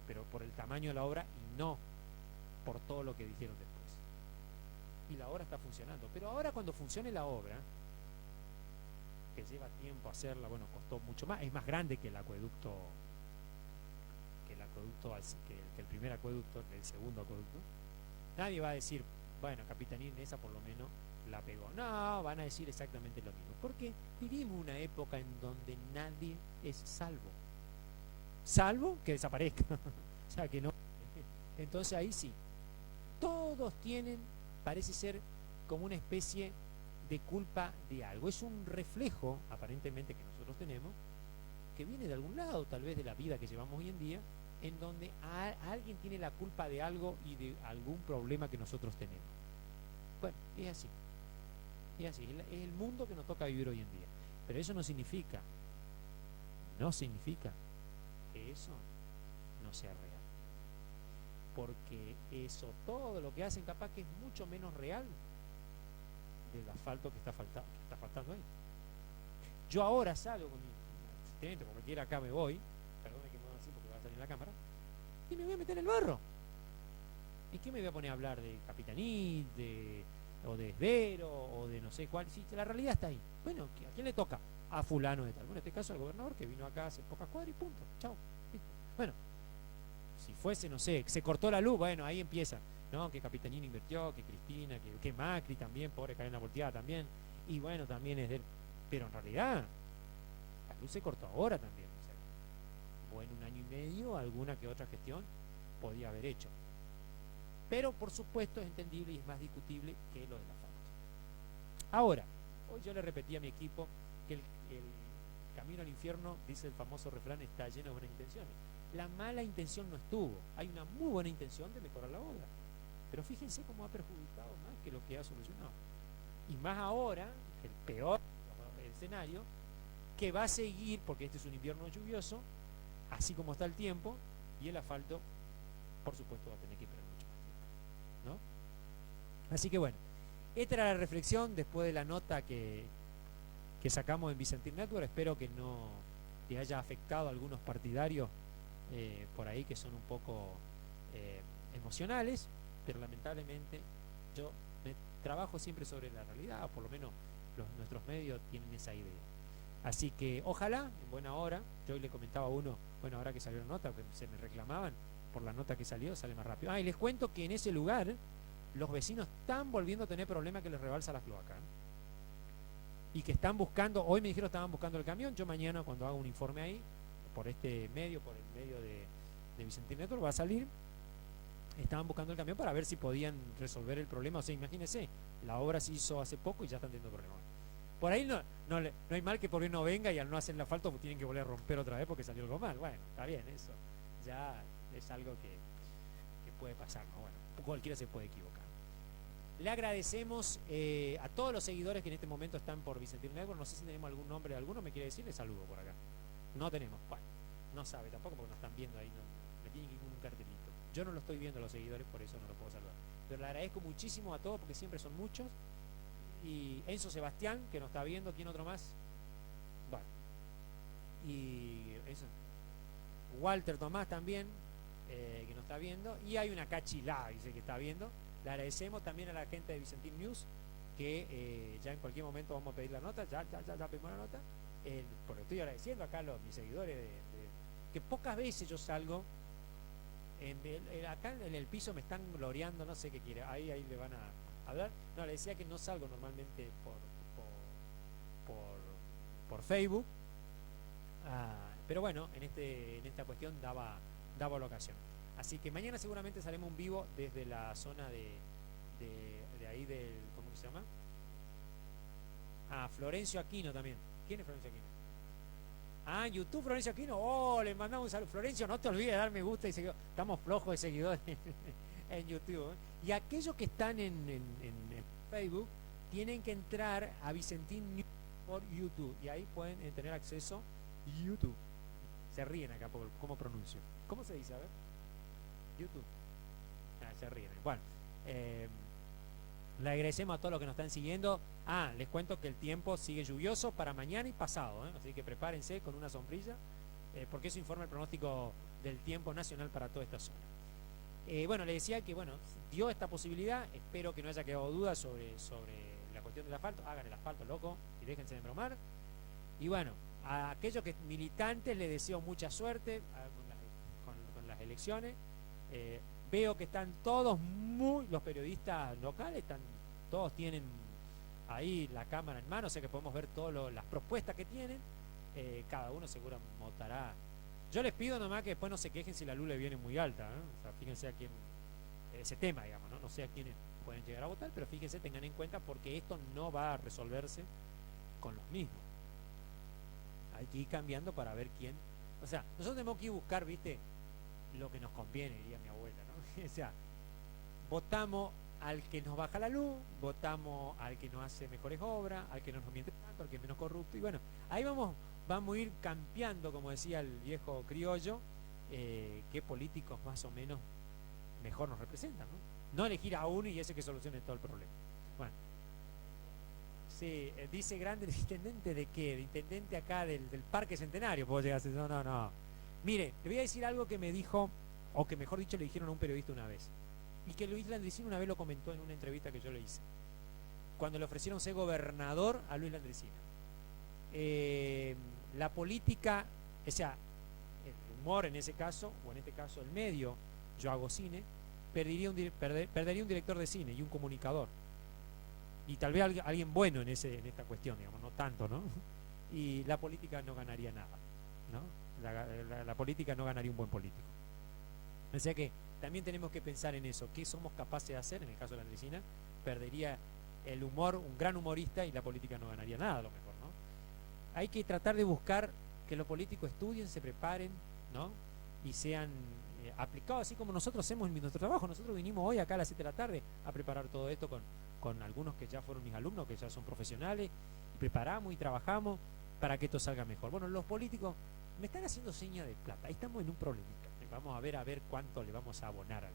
pero por el tamaño de la obra y no por todo lo que dijeron después. Y la obra está funcionando, pero ahora cuando funcione la obra, que lleva tiempo hacerla, bueno, costó mucho más, es más grande que el acueducto, que el primer acueducto, que el segundo acueducto. Nadie va a decir, bueno, Capitaní en esa por lo menos la pegó. No, van a decir exactamente lo mismo, porque vivimos una época en donde nadie es salvo que desaparezca. O sea, que no. Entonces ahí sí, todos tienen, parece ser como una especie de culpa de algo. Es un reflejo, aparentemente, que nosotros tenemos, que viene de algún lado, tal vez de la vida que llevamos hoy en día, en donde alguien tiene la culpa de algo y de algún problema que nosotros tenemos. Bueno, es así. Es así, es el mundo que nos toca vivir hoy en día. Pero eso no significa que eso no sea real. Porque eso, todo lo que hacen, capaz que es mucho menos real del asfalto que está faltando ahí. Yo ahora salgo con mi asistente, como quiera acá me voy, perdone que me voy así porque va a salir en la cámara, y me voy a meter en el barro. ¿Y qué me voy a poner a hablar de Capitaní, o de Esbero, o de no sé cuál? Si la realidad está ahí. Bueno, ¿a quién le toca? A fulano de tal. Bueno, en este caso al gobernador, que vino acá hace pocas cuadras y punto. Chao. ¿Listo? Bueno, si fuese, no sé, se cortó la luz, bueno, ahí empieza. No, que Capitaní invirtió, que Cristina, que Macri también, pobre Cadena Volteada también. Y bueno, también es de él. Pero en realidad, la luz se cortó ahora también. O sea, o en un año y medio, alguna que otra gestión podía haber hecho. Pero por supuesto es entendible y es más discutible que lo del asfalto. Ahora, hoy yo le repetí a mi equipo que el camino al infierno, dice el famoso refrán, está lleno de buenas intenciones. La mala intención no estuvo, hay una muy buena intención de mejorar la obra, pero fíjense cómo ha perjudicado más que lo que ha solucionado. Y más ahora, el peor escenario, que va a seguir, porque este es un invierno lluvioso, así como está el tiempo, y el asfalto, por supuesto, va a tener que esperar mucho más tiempo, ¿no? Así que bueno, esta era la reflexión después de la nota que sacamos en Vicentín Network. Espero que no te haya afectado a algunos partidarios por ahí que son un poco emocionales, pero lamentablemente yo me trabajo siempre sobre la realidad, o por lo menos nuestros medios tienen esa idea. Así que ojalá, en buena hora, yo hoy le comentaba a uno, bueno, ahora que salió la nota, que se me reclamaban por la nota que salió, sale más rápido. Y les cuento que en ese lugar los vecinos están volviendo a tener problemas que les rebalsa la cloaca. Y que están buscando, hoy me dijeron que estaban buscando el camión, yo mañana cuando haga un informe ahí, por el medio de Vicentín Network, va a salir estaban buscando el camión para ver si podían resolver el problema. O sea, imagínense, la obra se hizo hace poco y ya están teniendo problemas. Por ahí no hay mal que por bien no venga, y al no hacer el asfalto pues tienen que volver a romper otra vez porque salió algo mal. Bueno, está bien, eso ya es algo que puede pasar, ¿no? Bueno, cualquiera se puede equivocar. Le agradecemos a todos los seguidores que en este momento están por Vicentín Network. No sé si tenemos algún nombre de alguno, me quiere decir, le saludo por acá. No tenemos, bueno, no sabe tampoco porque nos están viendo ahí, me tienen que ir con un cartelito. Yo no lo estoy viendo a los seguidores, por eso no lo puedo saludar. Pero le agradezco muchísimo a todos porque siempre son muchos. Y Enzo Sebastián, que nos está viendo. ¿Quién otro más? Bueno. Y eso. Walter Tomás también, que nos está viendo. Y hay una Cachilá, dice, que está viendo. Le agradecemos también a la gente de Vicentín News, que ya en cualquier momento vamos a pedir la nota. Ya pedimos la nota. Porque estoy agradeciendo acá a mis seguidores que pocas veces yo salgo. Acá en el piso me están gloriando, no sé qué quiere. Ahí le van a hablar. No, le decía que no salgo normalmente por Facebook. Pero bueno, en esta cuestión daba la ocasión. Así que mañana seguramente salimos un vivo desde la zona de ahí del, ¿cómo se llama? Florencio Aquino también. ¿Quién es Florencio Aquino? YouTube, Florencio Aquino. Le mandamos un saludo. Florencio, no te olvides de dar me gusta y seguidor. Estamos flojos de seguidores en YouTube. Y aquellos que están en Facebook tienen que entrar a Vicentín News por YouTube. Y ahí pueden tener acceso a YouTube. Se ríen acá por cómo pronuncio. ¿Cómo se dice? A ver. YouTube. Se ríen. Bueno, le agradecemos a todos los que nos están siguiendo. Les cuento que el tiempo sigue lluvioso para mañana y pasado, así que prepárense con una sombrilla, porque eso informa el pronóstico del tiempo nacional para toda esta zona. Bueno, le decía que dio esta posibilidad. Espero que no haya quedado duda sobre la cuestión del asfalto. Hagan el asfalto, loco, y déjense de bromar. Y bueno, a aquellos que militantes les deseo mucha suerte con las elecciones. Veo que están todos los periodistas locales, todos tienen ahí la cámara en mano, o sea que podemos ver todas las propuestas que tienen. Cada uno seguro votará. Yo les pido nomás que después no se quejen si la luz le viene muy alta, O sea, fíjense a quién, ese tema, digamos, no sé a quiénes pueden llegar a votar, pero fíjense, tengan en cuenta, porque esto no va a resolverse con los mismos. Hay que ir cambiando para ver quién. O sea, nosotros tenemos que ir a buscar, ¿viste? Lo que nos conviene, diría mi abuela, ¿no? O sea, votamos al que nos baja la luz, votamos al que nos hace mejores obras, al que no nos miente tanto, al que es menos corrupto, y bueno, ahí vamos a ir cambiando, como decía el viejo criollo, qué políticos más o menos mejor nos representan, ¿no? No elegir a uno y ese que solucione todo el problema. Bueno, sí, dice grande el intendente de qué, de intendente acá del Parque Centenario, puedo llegar a decir, no. Mire, le voy a decir algo que me dijo, o que mejor dicho le dijeron a un periodista una vez, y que Luis Landricina una vez lo comentó en una entrevista que yo le hice, cuando le ofrecieron ser gobernador a Luis Landricina. La política, o sea, el humor en ese caso, o en este caso el medio, yo hago cine, perdería un director de cine y un comunicador. Y tal vez alguien bueno en esta cuestión, digamos, no tanto, ¿no? Y la política no ganaría nada, ¿no? La política no ganaría un buen político. O sea que también tenemos que pensar en eso, qué somos capaces de hacer. En el caso de la Landricina, perdería el humor, un gran humorista, y la política no ganaría nada, a lo mejor, ¿no? Hay que tratar de buscar que los políticos estudien, se preparen, ¿no? Y sean aplicados, así como nosotros hacemos en nuestro trabajo. Nosotros vinimos hoy acá a las 7 de la tarde a preparar todo esto con algunos que ya fueron mis alumnos, que ya son profesionales, y preparamos y trabajamos para que esto salga mejor. Bueno, los políticos me están haciendo seña de plata. Ahí estamos en un problemita. Vamos a ver cuánto le vamos a abonar a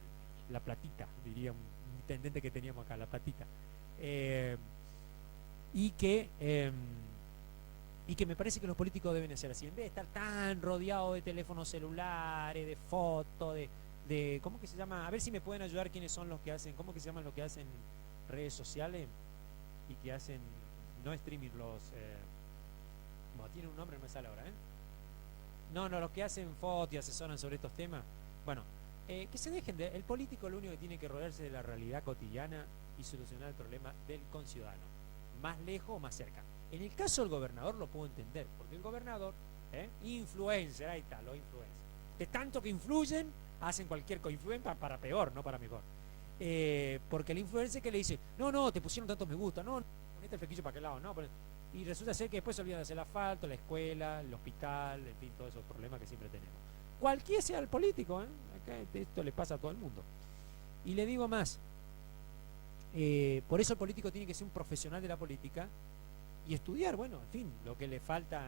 la platita, diría un intendente que teníamos acá, la platita. Y que me parece que los políticos deben ser así. En vez de estar tan rodeados de teléfonos celulares, de fotos, de ¿cómo que se llama? A ver si me pueden ayudar quiénes son los que hacen, ¿cómo que se llaman los que hacen redes sociales y que hacen, no streaming, tiene un nombre, no me sale ahora, No, los que hacen fotos y asesoran sobre estos temas. Bueno, que se dejen el político lo único que tiene que rodearse de la realidad cotidiana y solucionar el problema del conciudadano, más lejos o más cerca. En el caso del gobernador lo puedo entender, porque el gobernador, influencer, ahí está, los influencers, de tanto que influyen, hacen cualquier influencer para peor, no para mejor. Porque el influencer que le dice, no, te pusieron tantos me gusta, no, ponete el flequillo para aquel lado, no, y resulta ser que después se olvidan de hacer el asfalto, la escuela, el hospital, en fin, todos esos problemas que siempre tenemos. Cualquiera sea el político, acá esto le pasa a todo el mundo. Y le digo más, por eso el político tiene que ser un profesional de la política y estudiar, bueno, en fin, lo que le falta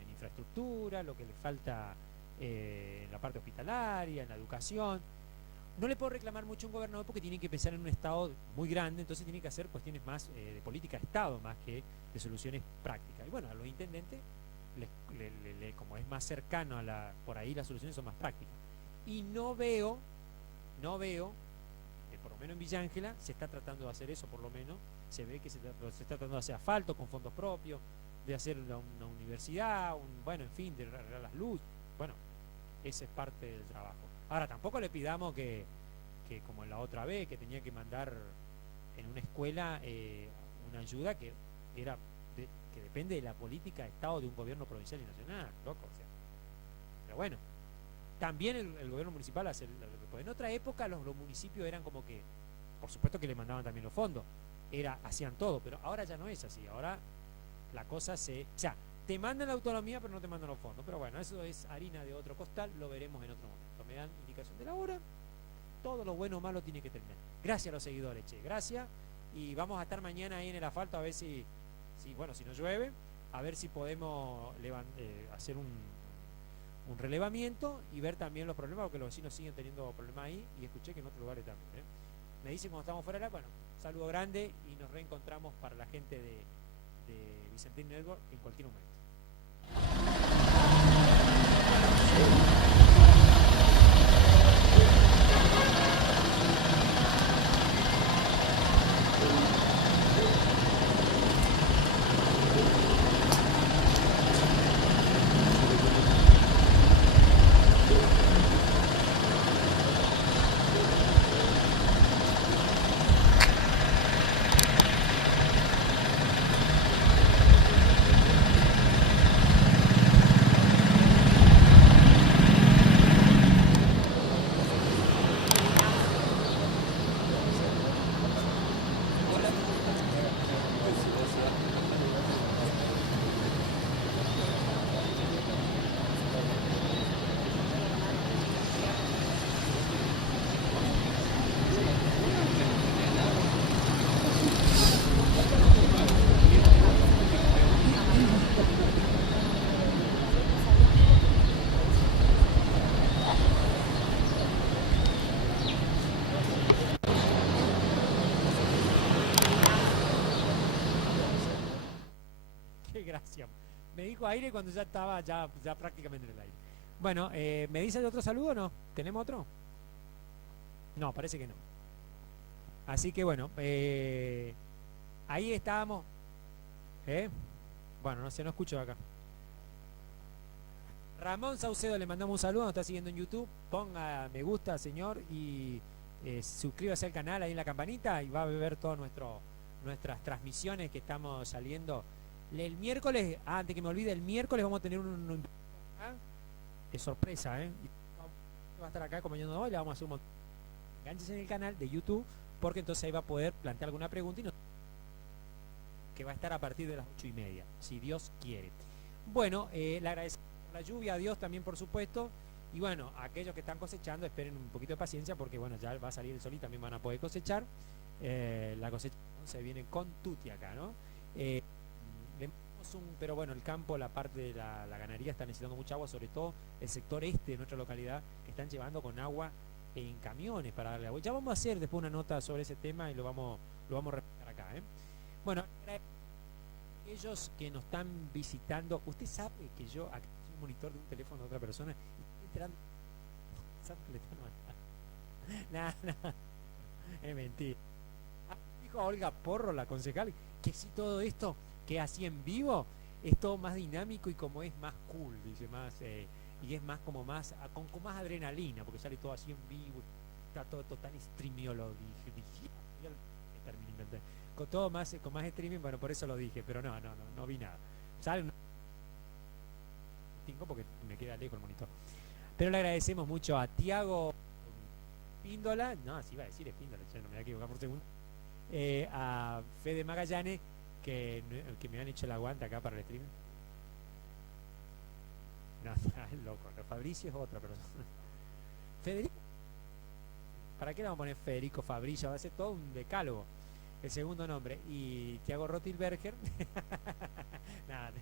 en infraestructura, lo que le falta en la parte hospitalaria, en la educación. No le puedo reclamar mucho a un gobernador porque tiene que pensar en un Estado muy grande, entonces tiene que hacer cuestiones más de política de Estado, más que de soluciones prácticas. Y bueno, a los intendentes, como es más cercano a por ahí las soluciones son más prácticas. Y no veo, por lo menos en Villa Ángela, se está tratando de hacer eso, por lo menos, se ve que se está tratando de hacer asfalto con fondos propios, de hacer una universidad, bueno, en fin, de arreglar las luces, bueno, esa es parte del trabajo. Ahora, tampoco le pidamos que como la otra vez, que tenía que mandar en una escuela una ayuda que depende de la política de Estado de un gobierno provincial y nacional, loco, o sea. Pero bueno, también el gobierno municipal hace en otra época los municipios eran como que, por supuesto que le mandaban también los fondos, hacían todo, pero ahora ya no es así, ahora la cosa o sea, te mandan la autonomía pero no te mandan los fondos, pero bueno, eso es harina de otro costal, lo veremos en otro momento. Me dan indicación de la hora, todo lo bueno o malo tiene que terminar. Gracias a los seguidores, gracias, y vamos a estar mañana ahí en el asfalto a ver si no llueve, a ver si podemos hacer un relevamiento y ver también los problemas, porque los vecinos siguen teniendo problemas ahí, y escuché que en otros lugares también. Me dicen cuando estamos fuera de bueno, saludo grande y nos reencontramos para la gente de Vicentín Network en cualquier momento. Gracias. Me dijo aire cuando ya estaba ya prácticamente en el aire. Bueno, ¿me dice de otro saludo o no? ¿Tenemos otro? No, parece que no. Así que bueno, ahí estábamos. Bueno, no sé, no escucho acá. Ramón Saucedo, le mandamos un saludo, nos está siguiendo en YouTube. Ponga me gusta, señor, y suscríbase al canal ahí en la campanita y va a ver todas nuestras transmisiones que estamos saliendo. El miércoles, antes que me olvide, el miércoles vamos a tener un es sorpresa, va a estar acá acompañándonos hoy, le vamos a hacer un montón. Engánchese en el canal de YouTube, porque entonces ahí va a poder plantear alguna pregunta que va a estar a partir de las 8:30, si Dios quiere. Bueno, le agradecemos la lluvia, a Dios también, por supuesto, y bueno, aquellos que están cosechando, esperen un poquito de paciencia, porque bueno, ya va a salir el sol y también van a poder cosechar. La cosecha se viene con tutti acá, ¿no? Pero bueno, el campo, la parte de la ganadería está necesitando mucha agua, sobre todo el sector este de nuestra localidad, que están llevando con agua en camiones para darle agua. Ya vamos a hacer después una nota sobre ese tema y lo vamos a repetir acá. Bueno, aquellos que nos están visitando, usted sabe que yo acá soy un monitor de un teléfono de otra persona y estoy entrando. ¿Sabe que le están mandando? Nada, es mentira. Dijo Olga Porro, la concejal, que si todo esto que así en vivo es todo más dinámico y como es más cool, dice, más y es más como más con más adrenalina, porque sale todo así en vivo, está todo tan streamiolo, dije con todo más con más streaming, bueno, por eso lo dije, pero no vi nada. Sale porque me queda lejos el monitor. Pero le agradecemos mucho a Tiago Píndola, no, así iba a decir Espíndola, ya no me voy a equivocar por segundo, a Fede Magallanes, que me han hecho el aguante acá para el stream. No, es loco, no, Fabricio es otra persona. Federico, ¿para qué le vamos a poner Federico Fabricio? Va a ser todo un decálogo. El segundo nombre. Y Tiago Rotilberger. Nada.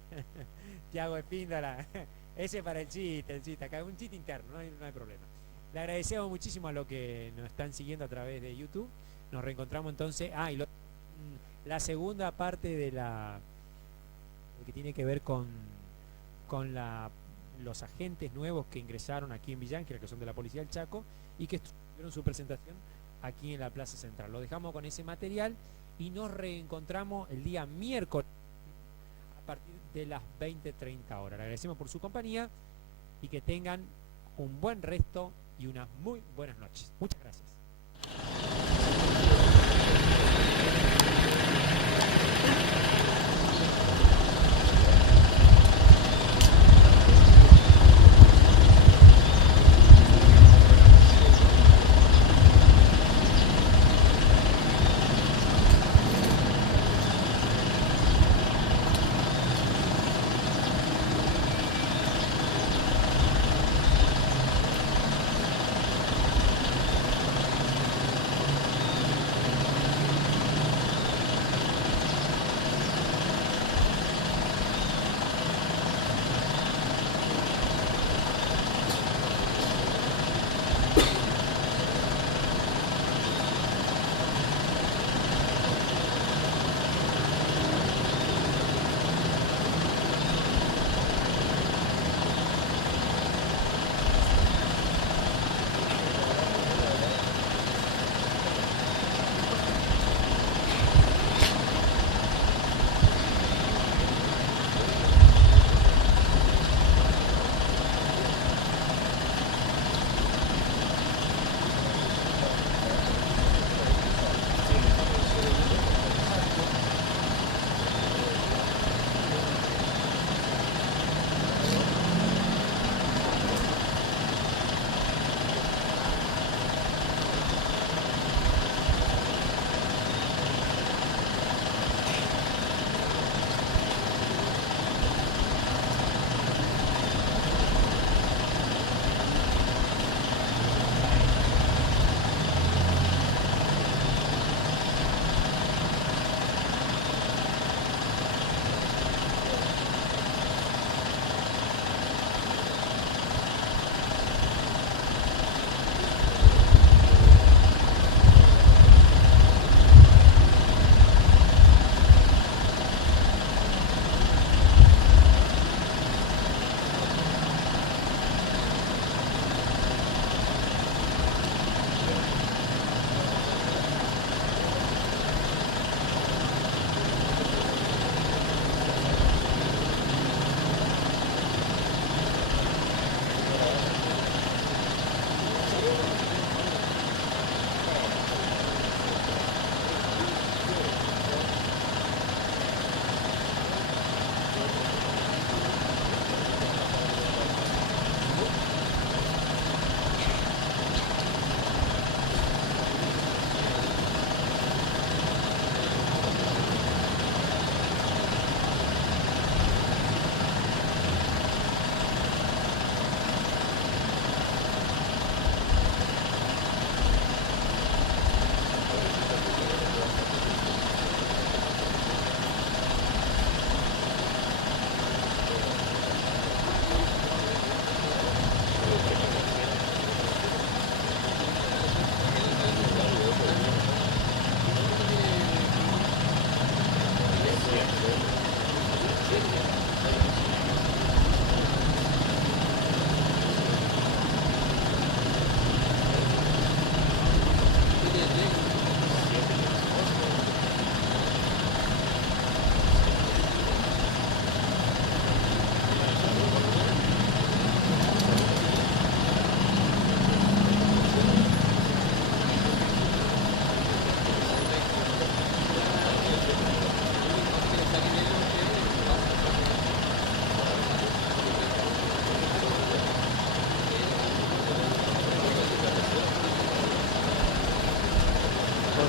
Tiago Espíndola. Ese para el chiste, acá un chiste interno, no hay problema. Le agradecemos muchísimo a los que nos están siguiendo a través de YouTube. Nos reencontramos entonces. La segunda parte de lo que tiene que ver con los agentes nuevos que ingresaron aquí en Villa Ángela, que son de la Policía del Chaco, y que tuvieron su presentación aquí en la Plaza Central. Lo dejamos con ese material y nos reencontramos el día miércoles a partir de las 20:30 horas. Le agradecemos por su compañía y que tengan un buen resto y unas muy buenas noches. Muchas gracias.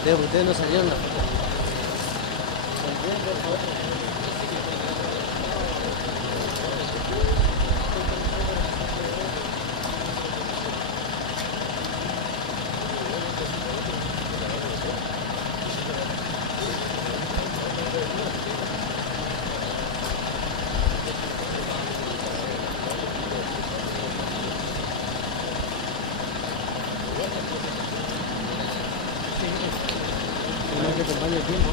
Ustedes no salieron en la foto. No te acompaña el tiempo,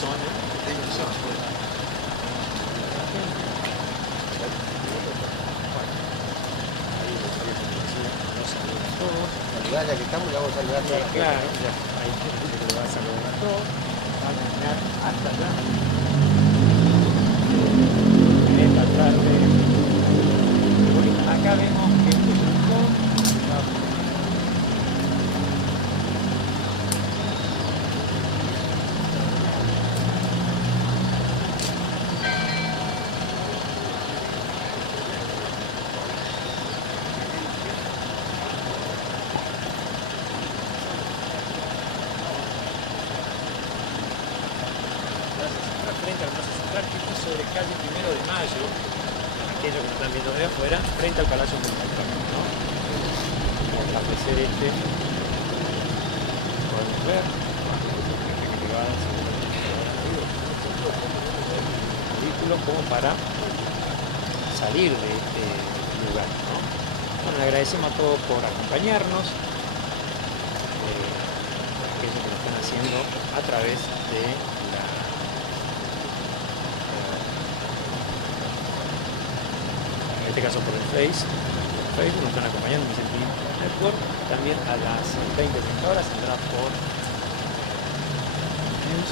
zona. Saludar, ya que estamos, le vamos a saludar a toda la gente. Claro, ya, ahí le va a saludar a todos, va a caminar hasta allá. Tratar de... Acá vemos que este grupo frente al Plaza Central, que está sobre calle 1 de Mayo, aquellos que nos están viendo de afuera, frente al Palacio Municipal, ¿no? Como el atardecer este, podemos ver, vehículos como para salir de este lugar, ¿no? Bueno, le agradecemos a todos por acompañarnos, aquellos que lo están haciendo a través de la en este caso por el Facebook nos están acompañando en Vicente Network, también a las 20:30 saldrá por News.